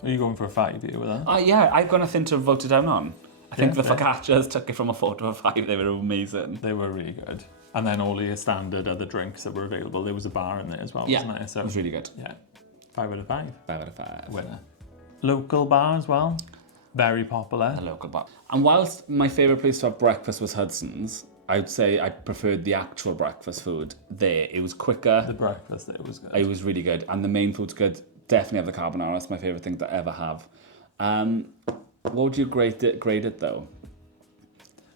Are you going for a 5 here with that? Yeah, I've got nothing to vote it down on. I think the focaccias took it from a 4 to a 5. They were amazing. They were really good. And then all your standard other drinks that were available. There was a bar in there as well, wasn't there? So it was really good. Yeah. 5 out of 5. 5 out of 5. Winner. Local bar as well. Very popular. A local bar. And whilst my favourite place to have breakfast was Hudson's, I would say I preferred the actual breakfast food there. It was quicker. The breakfast there was good. It was really good. And the main food's good. Definitely have the carbonara. It's my favourite thing to ever have. What would you grade it though?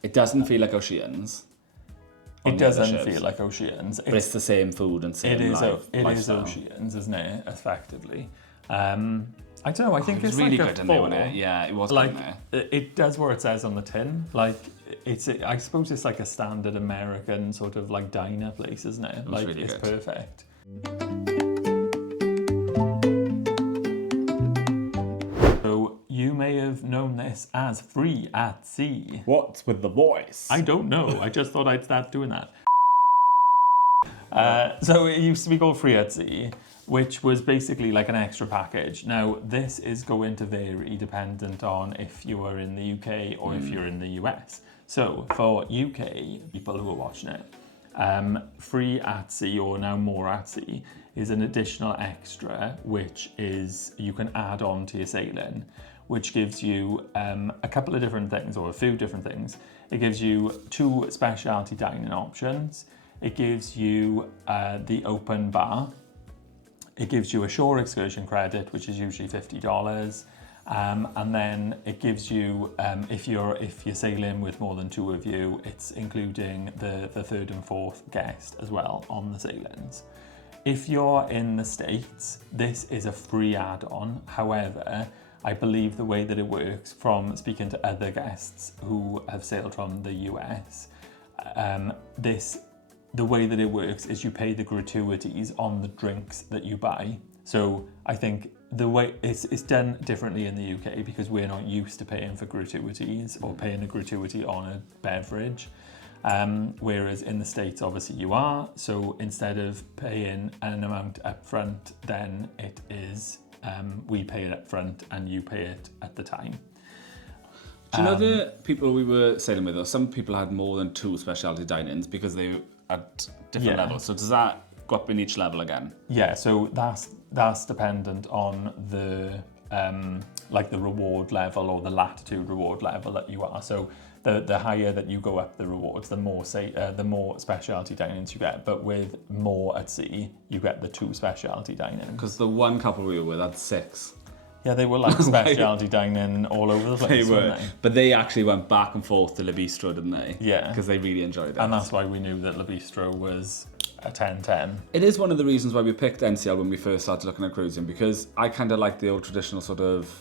It doesn't feel like Oceans. It doesn't feel like Oceans. But it's the same food and same lifestyle. It is lifestyle. Oceans, isn't it? Effectively. I don't know. I think it was it's really like good a in 4. there, wasn't it? Yeah, it was like good in there. it does what it says on the tin. Like I suppose it's like a standard American sort of like diner place, isn't it? Like really it's good. perfect. So you may have known this as Free at Sea. What's with the voice? I don't know. I just thought I'd start doing that. So it used to be called Free at Sea, which was basically like an extra package. Now, this is going to vary dependent on if you are in the UK or if you're in the US. So for UK people who are watching it, Free at sea, or now more at sea, is an additional extra, which is you can add on to your sailing, which gives you a couple of different things, or a few different things. It gives you 2 specialty dining options. It gives you the open bar. It gives you a shore excursion credit, which is usually $50. And then it gives you, if you're sailing with more than 2 of you, it's including the 3rd and 4th guest as well on the sailings. If you're in the States, this is a free add-on. However, I believe the way that it works, from speaking to other guests who have sailed from the US, the way that it works is you pay the gratuities on the drinks that you buy. So I think the way it's done differently in the UK, because we're not used to paying for gratuities or paying a gratuity on a beverage. Whereas in the States, obviously you are. So instead of paying an amount up front, then it is, we pay it up front and you pay it at the time. Do you know the people we were sailing with, or some people had more than 2 specialty dine-ins because they were at different levels. So does that go up in each level again? Yeah, so that's dependent on the like the reward level, or the latitude reward level that you are. So the higher that you go up the rewards, the more specialty dinings you get. But with more at sea, you get the 2 specialty dinings. Because the one couple we were with had 6. Yeah, they were like specialty dining all over the place. They were, weren't they? but they actually went back and forth to Le Bistro, didn't they? Yeah. Because they really enjoyed it. And that's why we knew that Le Bistro was a 10-10. It is one of the reasons why we picked NCL when we first started looking at cruising, because I kind of like the old traditional sort of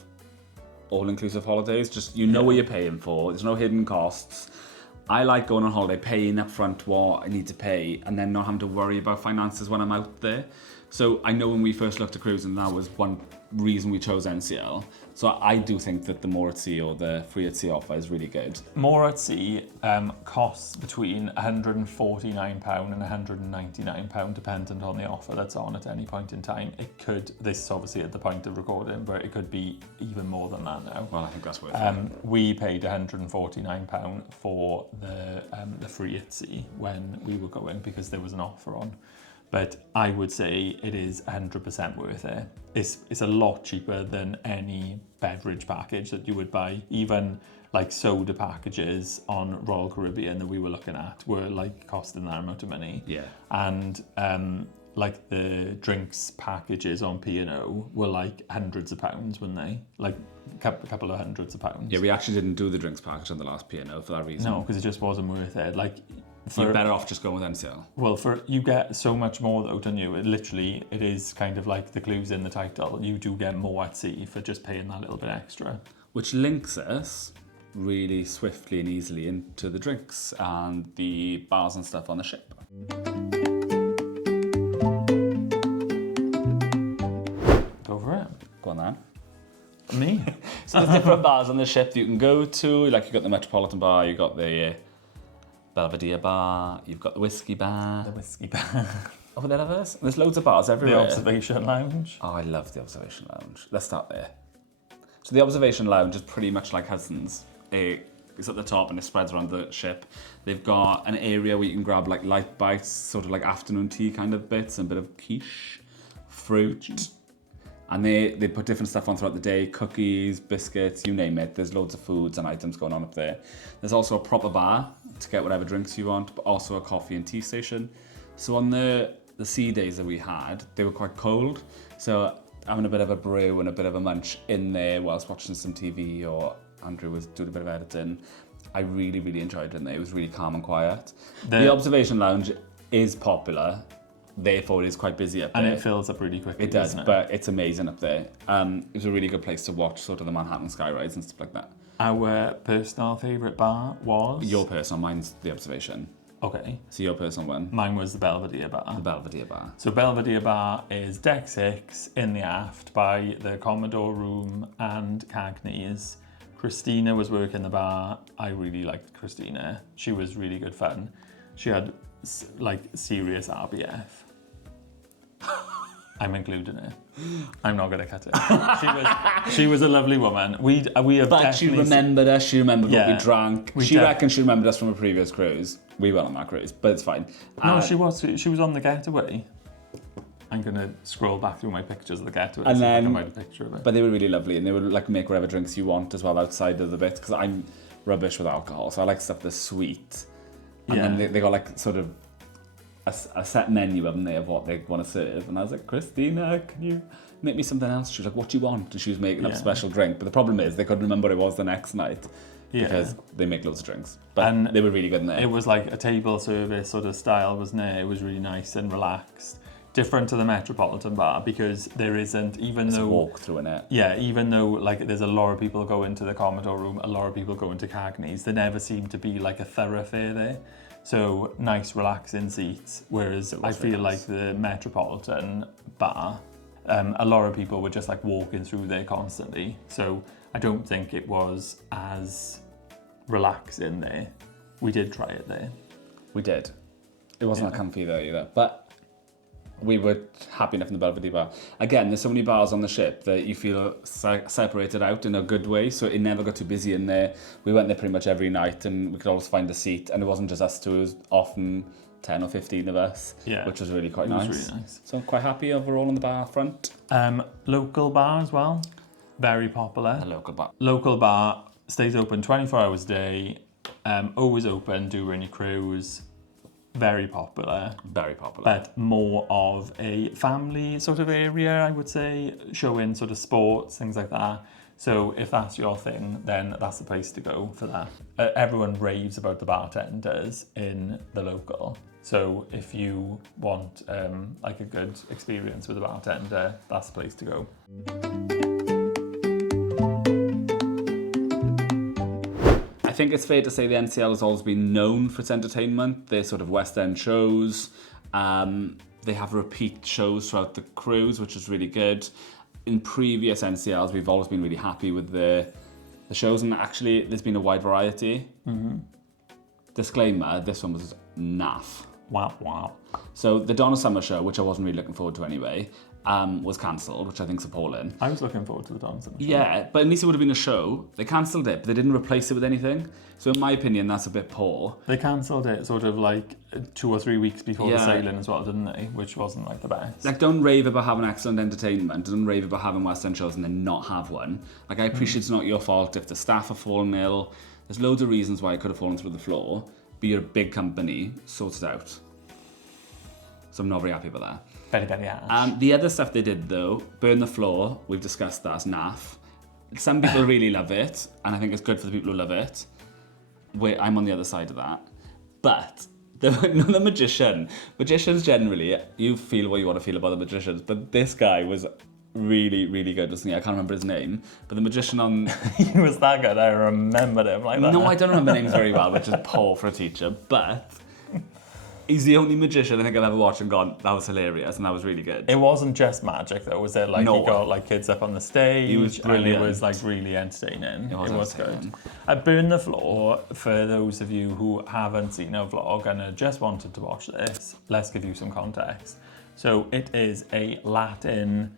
all-inclusive holidays. Just, you know what you're paying for. There's no hidden costs. I like going on holiday, paying up front what I need to pay, and then not having to worry about finances when I'm out there. So I know when we first looked at cruising, that was one reason we chose NCL. So I do think that the more at sea, or the free at sea offer, is really good. More at sea costs between £149 and £199, dependent on the offer that's on at any point in time. It could, this is obviously at the point of recording, but it could be even more than that now. Well, I think that's worth it. We paid £149 for the free at sea when we were going, because there was an offer on. But I would say it is 100% worth it. It's a lot cheaper than any beverage package that you would buy. Even like soda packages on Royal Caribbean that we were looking at were like costing that amount of money. Yeah. And like the drinks packages on P&O were like hundreds of pounds, weren't they? Like a couple of hundreds of pounds. Yeah, we actually didn't do the drinks package on the last P&O for that reason. No, because it just wasn't worth it. Like, you're better off just going with NCL. Well, you get so much more though, don't you? It is kind of like the clues in the title. You do get more at sea for just paying that little bit extra. Which links us really swiftly and easily into the drinks and the bars and stuff on the ship. Go for it. Go on then. Me? So there's different bars on the ship that you can go to. Like, you've got the Metropolitan Bar, you've got the Belvedere Bar, you've got the Whiskey Bar. The Whiskey Bar. Oh, there others? There's loads of bars everywhere. The Observation Lounge. Oh, I love the Observation Lounge. Let's start there. So the Observation Lounge is pretty much like Hudson's. It's at the top and it spreads around the ship. They've got an area where you can grab like light bites, sort of like afternoon tea kind of bits, and a bit of quiche, fruit. And they put different stuff on throughout the day, cookies, biscuits, you name it. There's loads of foods and items going on up there. There's also a proper bar to get whatever drinks you want, but also a coffee and tea station. So on the sea days that we had, they were quite cold. So having a bit of a brew and a bit of a munch in there whilst watching some TV, or Andrew was doing a bit of editing, I really, really enjoyed it in there. It was really calm and quiet. The Observation Lounge is popular. Therefore, it is quite busy up there. And it fills up really quickly. It does, but it's amazing up there. It was a really good place to watch sort of the Manhattan skyrise and stuff like that. Our personal favourite bar was? Your personal, mine's the Observation. Okay. So your personal one? Mine was the Belvedere Bar. The Belvedere Bar. So Belvedere Bar is deck 6 in the aft by the Commodore Room and Cagney's. Christina was working the bar. I really liked Christina. She was really good fun. She had like serious RBF. I'm including it. I'm not going to cut it. She was a lovely woman. We have But she remembered us. She remembered what we drank. She def- reckons she remembered us from a previous cruise. We weren't on that cruise, but it's fine. No, she was on the getaway. I'm going to scroll back through my pictures of the getaway and see if I can find a picture of it. But they were really lovely, and they would like make whatever drinks you want as well outside of the bit, because I'm rubbish with alcohol, so I like stuff that's sweet. And then they got like sort of a set menu, haven't they, of what they want to serve. And I was like, Christina, can you make me something else? She was like, what do you want? And she was making up a special drink. But the problem is they couldn't remember what it was the next night because they make loads of drinks. But they were really good in there. It was like a table service sort of style, wasn't it? It was really nice and relaxed. Different to the Metropolitan bar because there isn't, even though... a walk through in it. Yeah, even though like there's a lot of people go into the Commodore room, a lot of people go into Cagney's, there never seemed to be like a thoroughfare there. So nice relaxing seats, whereas I feel like the Metropolitan bar, a lot of people were just like walking through there constantly. So I don't think it was as relaxing there. We did try it there. We did. It wasn't that comfy though either, but we were happy enough in the Belvedere bar. Again, there's so many bars on the ship that you feel separated out in a good way, so it never got too busy in there. We went there pretty much every night and we could always find a seat, and it wasn't just us two, it was often 10 or 15 of us, which was really quite nice. Really nice. So I'm quite happy overall on the bar front. Local bar as well, very popular. A local bar. Local bar, stays open 24 hours a day, always open during your cruise. Very popular. Very popular. But more of a family sort of area, I would say, showing sort of sports, things like that. So if that's your thing, then that's the place to go for that. Everyone raves about the bartenders in the local. So if you want like a good experience with a bartender, that's the place to go. I think it's fair to say the NCL has always been known for its entertainment. They're sort of West End shows. They have repeat shows throughout the cruise, which is really good. In previous NCLs, we've always been really happy with the shows, and actually there's been a wide variety. Disclaimer, this one was naff. Wow. So the Donna Summer show, which I wasn't really looking forward to anyway, was cancelled, which I think is appalling. I was looking forward to the Donna Summer show. Yeah, but at least it would have been a show. They cancelled it, but they didn't replace it with anything. So in my opinion, that's a bit poor. They cancelled it sort of like 2 or 3 weeks before the sailing as well, didn't they? Which wasn't like the best. Like, don't rave about having excellent entertainment. Don't rave about having West End shows and then not have one. Like, I appreciate it's not your fault if the staff are falling ill. There's loads of reasons why it could have fallen through the floor. But you're a big company, sort it out. So I'm not very happy about that. Very harsh. The other stuff they did though, Burn the Floor, we've discussed that as naff. Some people really love it, and I think it's good for the people who love it. I'm on the other side of that. But the magicians generally, you feel what you want to feel about the magicians, but this guy was really, really good, wasn't he? I can't remember his name, but the magician on... He was that good, I remembered him like that. No, I don't remember names very well, which is poor for a teacher, but... He's the only magician I think I've ever watched and gone, that was hilarious, and that was really good. It wasn't just magic though, was it? Like, he got like kids up on the stage. He was brilliant. And it was like really entertaining. It was good. entertaining. Burn the Floor, for those of you who haven't seen our vlog and just wanted to watch this, let's give you some context. So it is a Latin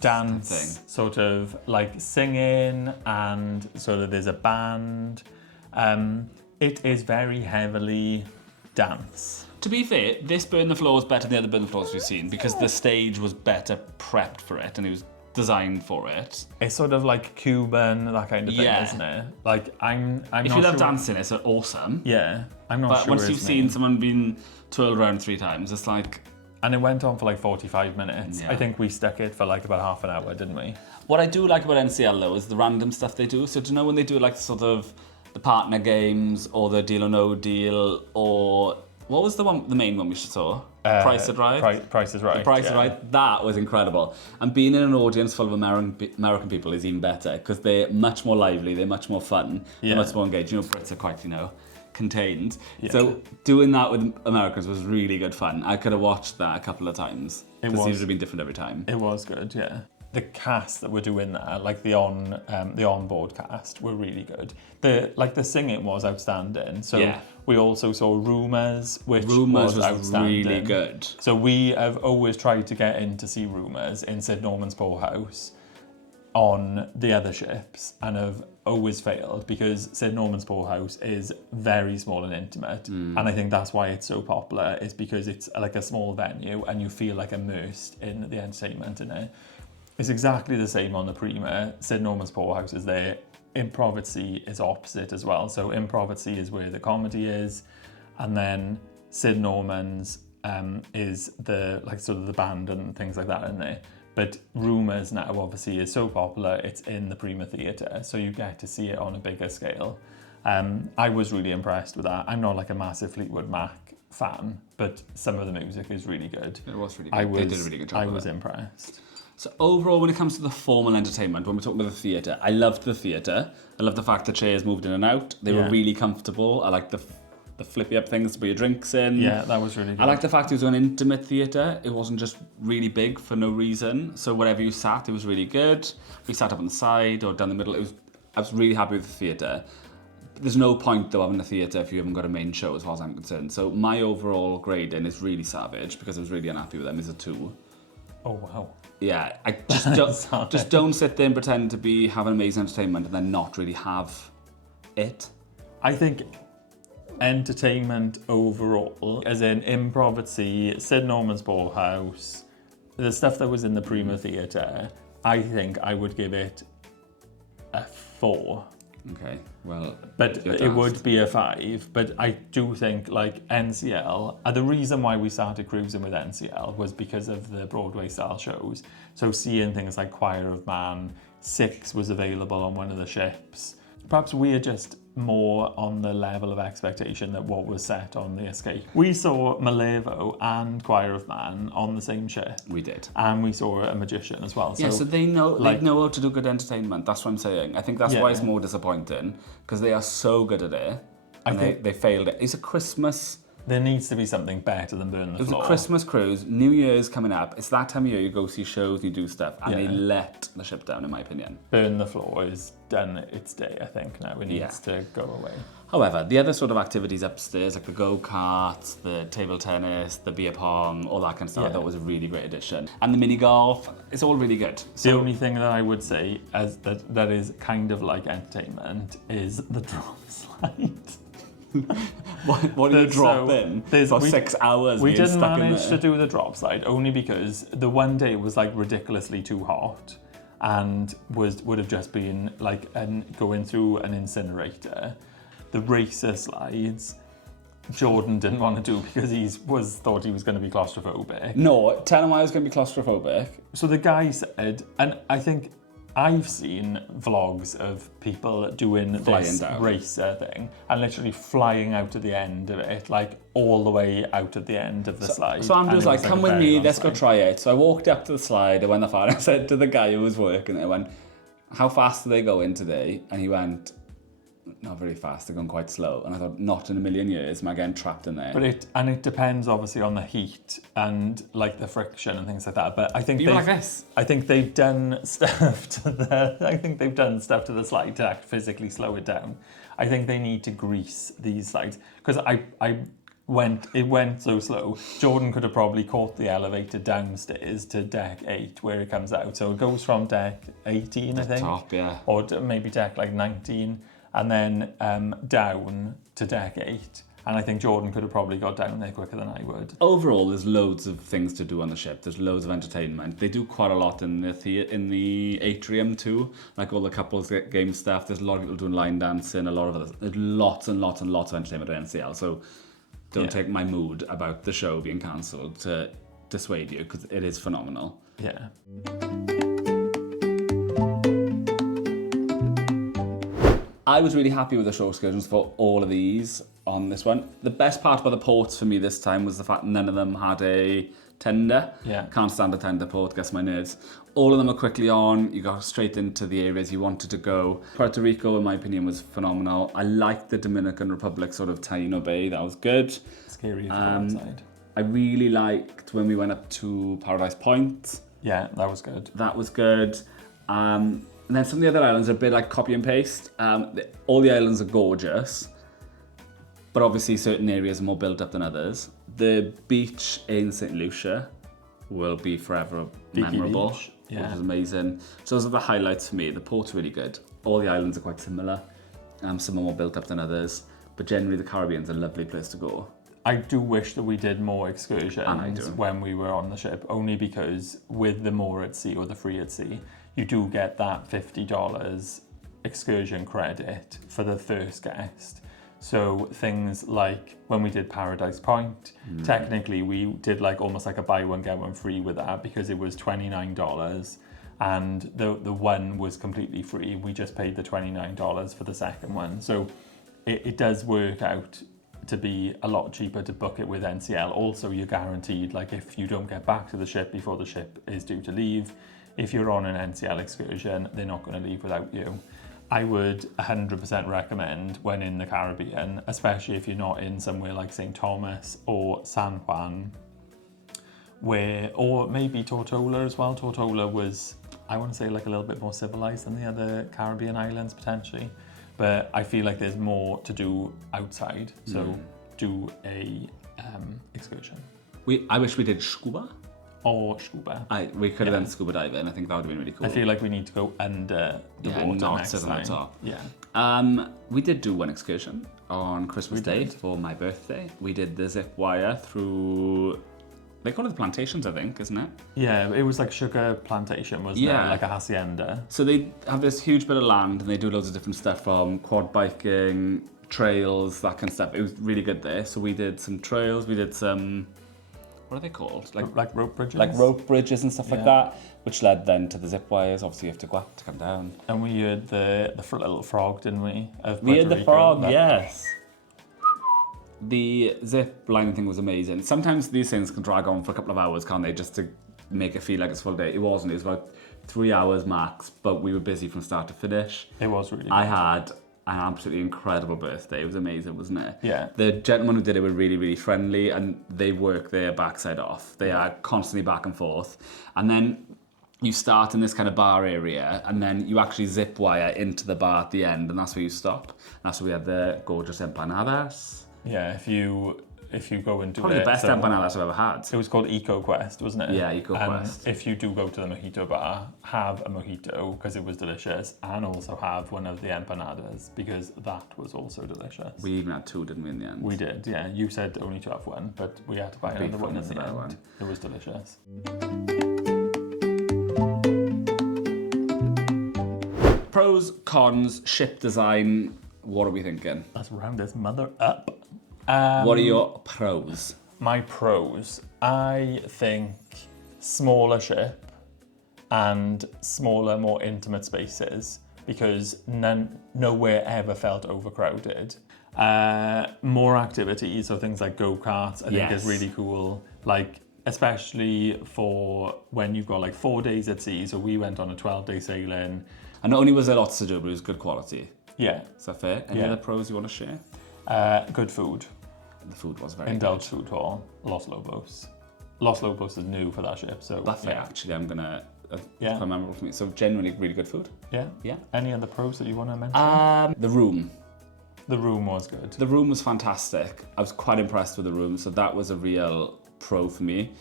dance thing. Sort of like singing, and sort of there's a band. It is very heavily dance. To be fair, this Burn the Floor was better than the other Burn the Floors we've seen because the stage was better prepped for it and it was designed for it. It's sort of like Cuban, that kind of thing, isn't it? Like, I'm not If you love sure. dancing, it's awesome. Yeah, I'm not But sure. once you've seen someone being twirled around 3 times, it's like... And it went on for like 45 minutes. Yeah. I think we stuck it for like about half an hour, didn't we? What I do like about NCL though is the random stuff they do. So do you know when they do like sort of the partner games or the Deal or No Deal, or... What was the main one we saw? Price is Right? Price is Right. The Price is Right. That was incredible. And being in an audience full of American people is even better because they're much more lively, they're much more fun, they're much more engaged. You know, Brits are quite, contained. Yeah. So doing that with Americans was really good fun. I could have watched that a couple of times because it would have been different every time. It was good, yeah. the cast that were doing that, like the onboard cast, were really good. The singing was outstanding. So we also saw Rumours, which was outstanding. Really good. So we have always tried to get in to see Rumours in Sid Norman's Poorhouse on the other ships, and have always failed because Sid Norman's Poorhouse is very small and intimate, and I think that's why it's so popular, is because it's like a small venue and you feel like immersed in the entertainment in it. It's exactly the same on the Prima. Sid Norman's Poorhouse is there. Improv at Sea is opposite as well. So Improv at Sea is where the comedy is, and then Sid Norman's is the like sort of the band and things like that in there. But Rumours now obviously is so popular, it's in the Prima Theatre, so you get to see it on a bigger scale. I was really impressed with that. I'm not like a massive Fleetwood Mac fan, but some of the music is really good. It was really good. They did a really good job. I was impressed. So overall, when it comes to the formal entertainment, when we're talking about the theatre, I loved the theatre. I loved the fact the chairs moved in and out. They were really comfortable. I liked the flippy up things to put your drinks in. Yeah, that was really good. I liked the fact it was an intimate theatre. It wasn't just really big for no reason. So wherever you sat, it was really good. We sat up on the side or down the middle. I was really happy with the theatre. There's no point though having a theatre if you haven't got a main show as far as I'm concerned. So my overall grading is really savage because I was really unhappy with them. Is a 2. Oh wow. Yeah, I just don't sit there and pretend to be having amazing entertainment and then not really have it. I think entertainment overall, as in Improv at Sea, Sid Norman's Poorhouse, the stuff that was in the Prima Theatre, I think I would give it a 4. Okay, well... But it would be a 5, but I do think, like, NCL, the reason why we started cruising with NCL was because of the Broadway-style shows. So seeing things like Choir of Man, 6 was available on one of the ships. Perhaps we're just more on the level of expectation that what was set on the Escape. We saw Malevo and Choir of Man on the same ship. We did. And we saw a magician as well. Yeah, so they know how to do good entertainment. That's what I'm saying. I think that's why it's more disappointing, because they are so good at it, and they failed it. It's a Christmas... There needs to be something better than Burn the Floor. It was a Christmas cruise, New Year's coming up. It's that time of year you go see shows, you do stuff, and they let the ship down, in my opinion. Burn the Floor is done its day, I think, now. It needs to go away. However, the other sort of activities upstairs, like the go-karts, the table tennis, the beer pong, all that kind of stuff, I thought was a really great addition. And the mini golf, it's all really good. The only thing that I would say as that is kind of like entertainment is the drop slide. what do you drop in for 6 hours? We didn't manage to do the drop slide only because the one day was like ridiculously too hot and would have just been like going through an incinerator. The racer slides, Jordan didn't want to do because he thought he was going to be claustrophobic. No, tell him I was going to be claustrophobic. So the guy said, and I think I've seen vlogs of people doing this racer thing and literally flying out at the end of it, like all the way out at the end of the slide. So I'm just like, come with me, let's go try it. So I walked up to the slide, I went that far, and I said to the guy who was working there, I went, how fast are they going today? And he went, not very fast, they're going quite slow. And I thought, not in a million years am I getting trapped in there. But it depends obviously on the heat and like the friction and things like that. But I think I think they've done stuff to the slide to physically slow it down. I think they need to grease these slides because it went so slow. Jordan could have probably caught the elevator downstairs to deck 8 where it comes out. So it goes from deck 18, I think. Top, yeah. Or maybe deck like 19. And then down to deck 8. And I think Jordan could have probably got down there quicker than I would. Overall, there's loads of things to do on the ship. There's loads of entertainment. They do quite a lot in the atrium too, like all the couples game stuff. There's a lot of people doing line dancing, a lot of others. There's lots and lots and lots of entertainment at NCL. So don't take my mood about the show being cancelled to dissuade you, because it is phenomenal. Yeah. I was really happy with the show excursions for all of these on this one. The best part about the ports for me this time was the fact none of them had a tender. Yeah. Can't stand a tender port, gets my nerves. All of them are quickly on. You got straight into the areas you wanted to go. Puerto Rico, in my opinion, was phenomenal. I liked the Dominican Republic sort of Taino Bay. That was good. Scary if you go outside. I really liked when we went up to Paradise Point. Yeah, that was good. That was good. And then some of the other islands are a bit like copy and paste. All the islands are gorgeous, but obviously certain areas are more built up than others. The beach in St. Lucia will be forever memorable, Beach, yeah. which is amazing. So those are the highlights for me. The port's really good. All the islands are quite similar. Some are more built up than others, but generally the Caribbean's a lovely place to go. I do wish that we did more excursions I do. when we were on the ship, only because with the more at sea or the free at sea, you do get that $50 excursion credit for the first guest. So things like when we did Paradise Point, technically we did like almost like a buy one get one free with that because it was $29 and the one was completely free. We just paid the $29 for the second one. So it does work out to be a lot cheaper to book it with NCL. Also, you're guaranteed, like if you don't get back to the ship before the ship is due to leave, if you're on an NCL excursion, they're not going to leave without you. I would 100% recommend when in the Caribbean, especially if you're not in somewhere like St. Thomas or San Juan, or maybe Tortola as well. Tortola was, I want to say, like a little bit more civilized than the other Caribbean islands potentially. But I feel like there's more to do outside, so do a excursion. I wish we did scuba. Or scuba. We could have done scuba diving. I think that would have been really cool. I feel like we need to go under the water not next sit on time. the top. Yeah. We did do one excursion on Christmas Day for my birthday. We did the zip wire through, they call it the plantations, I think, isn't it? Yeah, it was like sugar plantation, wasn't it? Like a hacienda. So they have this huge bit of land and they do loads of different stuff from quad biking, trails, that kind of stuff. It was really good there. So we did some trails, we did some, what are they called? Like rope bridges? Like rope bridges and stuff like that, which led then to the zip wires. Obviously you have to go up to come down. And we had the little frog, didn't we? We had the frog, yes. The zip lining thing was amazing. Sometimes these things can drag on for a couple of hours, can't they? Just to make it feel like it's a full day. It wasn't. It was about 3 hours max, but we were busy from start to finish. It was really good. I had an absolutely incredible birthday. It was amazing, wasn't it? Yeah. The gentlemen who did it were really, really friendly and they work their backside off. They are constantly back and forth. And then you start in this kind of bar area and then you actually zip wire into the bar at the end and that's where you stop. And that's where we had the gorgeous empanadas. Yeah, if you go and do Probably the best empanadas I've ever had. It was called Eco Quest, wasn't it? Yeah, Eco Quest. If you do go to the mojito bar, have a mojito because it was delicious, and also have one of the empanadas because that was also delicious. We even had two, didn't we, in the end? We did, yeah. You said only to have one, but we had to buy another one in the end. One. It was delicious. Pros, cons, ship design. What are we thinking? Let's round this mother up. What are your pros? My pros, I think smaller ship and smaller, more intimate spaces because nowhere ever felt overcrowded. More activities, so things like go-karts, I think is really cool. Like, especially for when you've got like 4 days at sea. So we went on a 12-day sailing. And not only was there lots to do, but it was good quality. Yeah. Is that fair? Any other pros you want to share? Good food. The food was very Indulge food hall, Los Lobos. Los Lobos is new for that ship, so That's fair, actually. I'm going to... Yeah. quite memorable for me. So genuinely really good food. Yeah. Yeah. Any other pros that you want to mention? The room. The room was good. The room was fantastic. I was quite impressed with the room, so that was a real pro for me.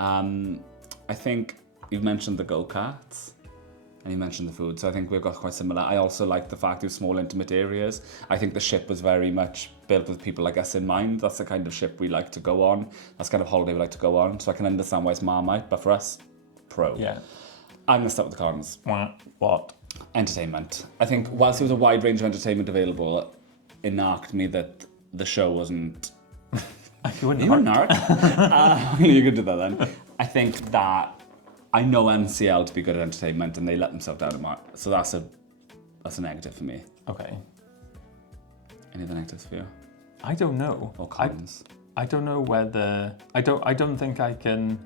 I think you've mentioned the go-karts. And you mentioned the food, so I think we've got quite similar. I also like the fact of small, intimate areas. I think the ship was very much built with people like us in mind. That's the kind of ship we like to go on. That's the kind of holiday we like to go on. So I can understand why it's Marmite, but for us, pro. Yeah. I'm going to start with the cons. What? Entertainment. I think whilst there was a wide range of entertainment available, it narked me that the show wasn't... You were narked? You could do that then. I think that... I know NCL to be good at entertainment and they let themselves down at Mark. So that's a negative for me. Okay. Any other negatives for you? I don't know. Or cons? I don't know whether... I don't think I can...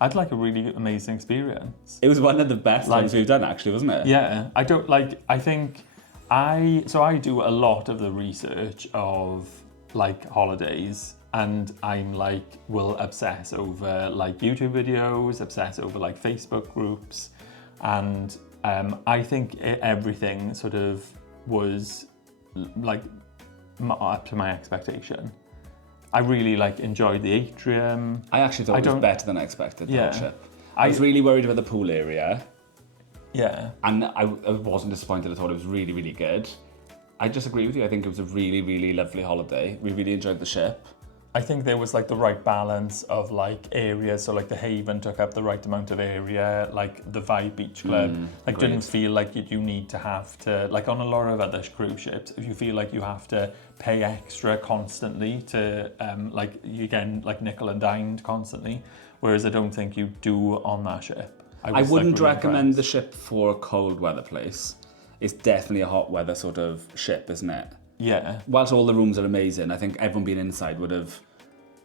I'd like a really amazing experience. It was one of the best times we've done actually, wasn't it? Yeah. I think I do a lot of the research of like holidays and I'm like, will obsess over like YouTube videos, obsess over like Facebook groups, and I think everything sort of was like up to my expectation. I really like enjoyed the atrium. I actually thought it was better than I expected, the Yeah. whole ship. I was really worried about the pool area. Yeah. And I wasn't disappointed. I thought it was really, really good. I just agree with you. I think it was a really, really lovely holiday. We really enjoyed the ship. I think there was like the right balance of like areas. So like the Haven took up the right amount of area, like the Vibe Beach Club. Like didn't feel like you need to have to, like on a lot of other cruise ships, if you feel like you have to pay extra constantly to like, you get like nickel and dined constantly. Whereas I don't think you do on that ship. I wouldn't really recommend impressed. the ship for a cold weather place. It's definitely a hot weather sort of ship, isn't it? Yeah. Whilst all the rooms are amazing, I think everyone being inside would have,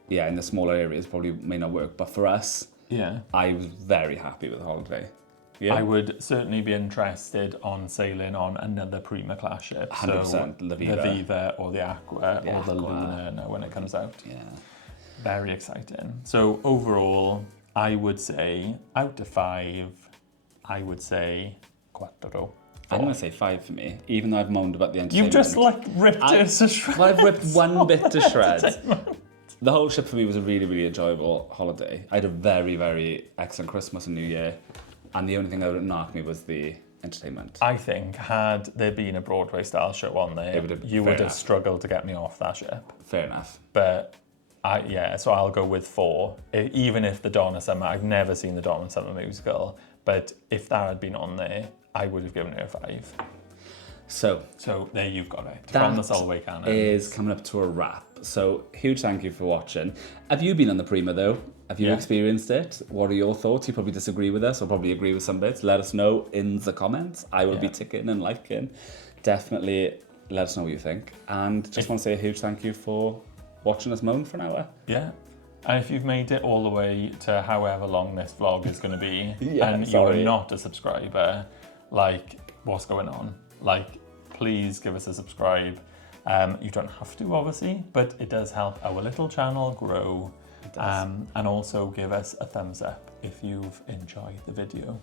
yeah, in the smaller areas probably may not work. But for us, Yeah. I was very happy with the holiday. Yeah, I would certainly be interested on sailing on another Prima class ship. 100%, So the Viva. The Viva or the Aqua The or the Aqua. Luna when it comes out. Yeah. Very exciting. So overall, I would say out of 5, I would say 4. I'm going to say 5 for me, even though I've moaned about the entertainment. You've just like ripped it to shreds. Well, I've ripped one bit to shreds. The whole ship for me was a really, really enjoyable holiday. I had a very, very excellent Christmas and New Year, and the only thing that would knock me was the entertainment. I think had there been a Broadway style show on there, you would have struggled to get me off that ship. Fair enough. But so I'll go with 4. Even if the Donna Summer, I've never seen the Donna Summer musical, but if that had been on there, I would have given it a 5. So there you've got it. From the Solway Canon. Is coming up to a wrap. So huge thank you for watching. Have you been on the Prima though? Have you experienced it? What are your thoughts? You probably disagree with us or probably agree with some bits. Let us know in the comments. I will be ticking and liking. Definitely let us know what you think. And just want to say a huge thank you for watching us moan for an hour. Yeah. And if you've made it all the way to however long this vlog is going to be, and sorry. you're not a subscriber, like, what's going on? Like, please give us a subscribe. You don't have to, obviously, but it does help our little channel grow. And also give us a thumbs up if you've enjoyed the video.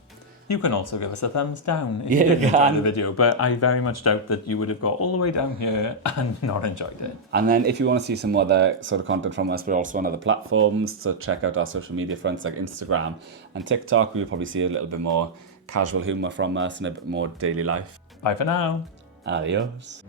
You can also give us a thumbs down if you didn't enjoy the video, but I very much doubt that you would have got all the way down here and not enjoyed it. And then if you want to see some other sort of content from us, we're also on other platforms, so check out our social media fronts like Instagram and TikTok. You'll probably see a little bit more casual humour from us and a bit more daily life. Bye for now. Adios.